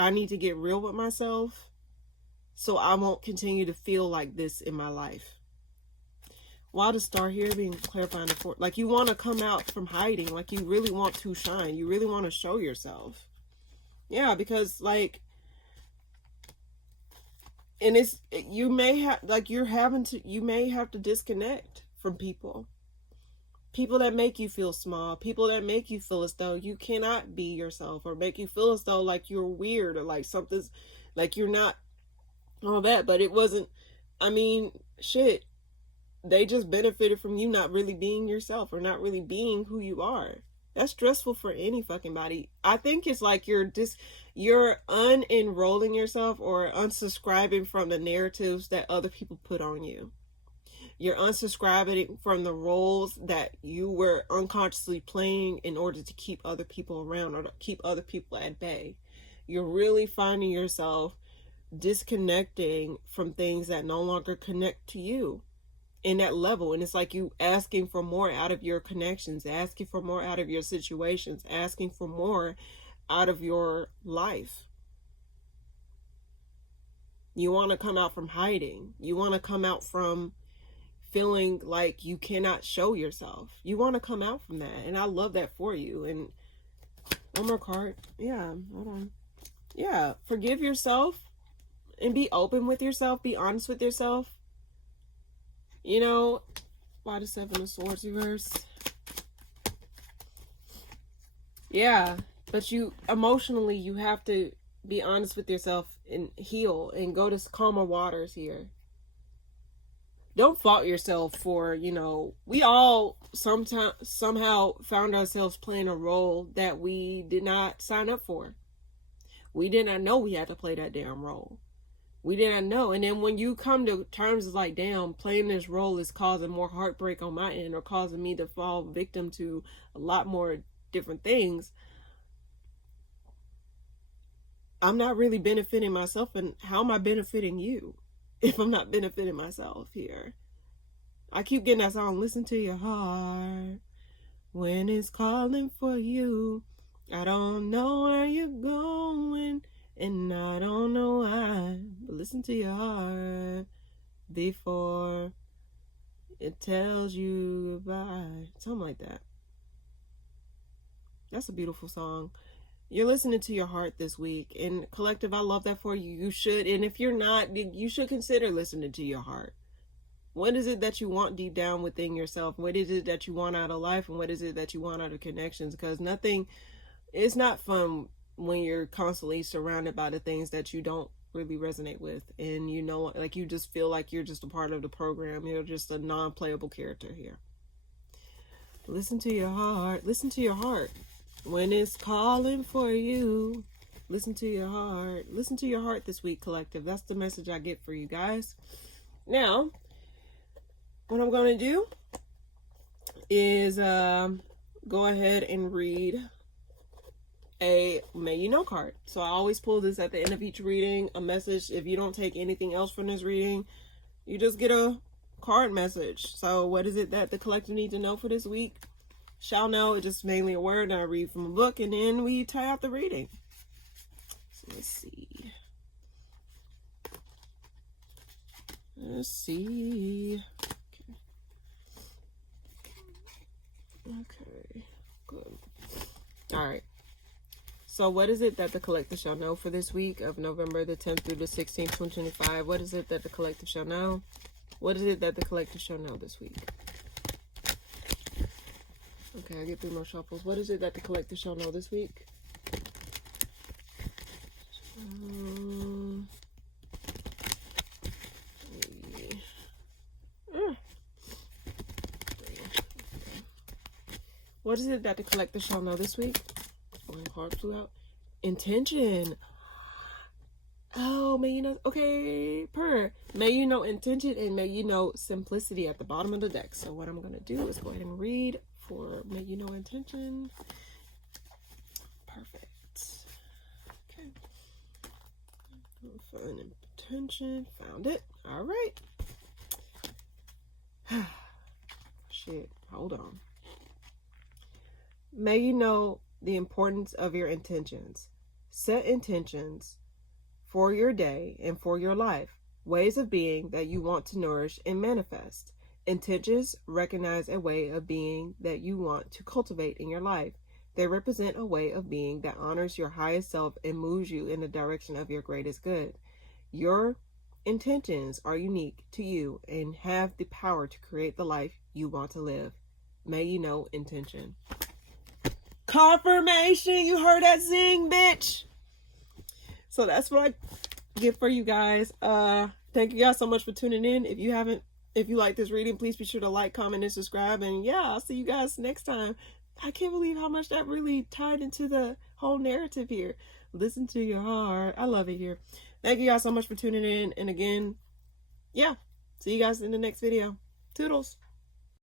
I need to get real with myself so I won't continue to feel like this in my life. Why the star here being clarifying the fourth? Like, you want to come out from hiding. Like, you really want to shine. You really want to show yourself. Yeah, because, like, and it's, you may have, like, you may have to disconnect from people. People that make you feel small. People that make you feel as though you cannot be yourself, or make you feel as though, like, you're weird, or like something's, like, you're not all that. But it wasn't, I mean, shit. They just benefited from you not really being yourself, or not really being who you are. That's stressful for any fucking body. I think it's like you're unenrolling yourself, or unsubscribing from the narratives that other people put on you. You're unsubscribing from the roles that you were unconsciously playing in order to keep other people around, or to keep other people at bay. You're really finding yourself disconnecting from things that no longer connect to you in that level. And it's like you asking for more out of your connections, asking for more out of your situations, asking for more out of your life. You want to come out from hiding. You want to come out from feeling like you cannot show yourself. You want to come out from that. And I love that for you. And one more card. Yeah, hold on. Yeah, forgive yourself and be open with yourself. Be honest with yourself. You know, why the Seven of Swords reverse? Yeah, but you emotionally, you have to be honest with yourself and heal and go to calmer waters here. Don't fault yourself for, you know, we all somehow found ourselves playing a role that we did not sign up for. We did not know we had to play that damn role. We didn't know. And then when you come to terms, it's like, damn, playing this role is causing more heartbreak on my end, or causing me to fall victim to a lot more different things. I'm not really benefiting myself. And how am I benefiting you if I'm not benefiting myself here? I keep getting that song, listen to your heart when it's calling for you. I don't know where you're going, and I don't know why, but listen to your heart before it tells you goodbye. Something like that. That's a beautiful song. You're listening to your heart this week. And collective, I love that for you. You should. And if you're not, you should consider listening to your heart. What is it that you want deep down within yourself? What is it that you want out of life? And what is it that you want out of connections? Because it's not fun when you're constantly surrounded by the things that you don't really resonate with, and you know, like, you just feel like you're just a part of the program. You're just a non-playable character here. Listen to your heart. Listen to your heart when it's calling for you. Listen to your heart. Listen to your heart this week, collective. That's the message I get for you guys. Now, what I'm going to do is go ahead and read a May You Know card. So I always pull this at the end of each reading, a message. If you don't take anything else from this reading, you just get a card message. So what is it that the collective need to know for this week? Shall know. It's just mainly a word, and I read from a book, and then we tie out the reading. So let's see. Okay, good. All right. So what is it that the collective shall know for this week of November the 10th through the 16th, 2025? What is it that the collective shall know? What is it that the collective shall know this week? Okay, I get 3 more shuffles. What is it that the collective shall know this week? What is it that the collective shall know this week? Oh, heart flew out. Intention. Oh, may you know. Okay, may you know intention, and may you know simplicity at the bottom of the deck. So what I'm going to do is go ahead and read for may you know intention. Perfect. Okay. Find intention. Found it. All right. Shit. Hold on. May you know the importance of your intentions. Set intentions for your day and for your life, ways of being that you want to nourish and manifest. Intentions recognize a way of being that you want to cultivate in your life. They represent a way of being that honors your highest self and moves you in the direction of your greatest good. Your intentions are unique to you and have the power to create the life you want to live. May you know intention. Confirmation! You heard that zing, bitch! So that's what I get for you guys. Thank you guys so much for tuning in. If you like this reading, please be sure to like, comment, and subscribe. And yeah, I'll see you guys next time. I can't believe how much that really tied into the whole narrative here. Listen to your heart. I love it here. Thank you guys so much for tuning in. And again, yeah, see you guys in the next video. Toodles.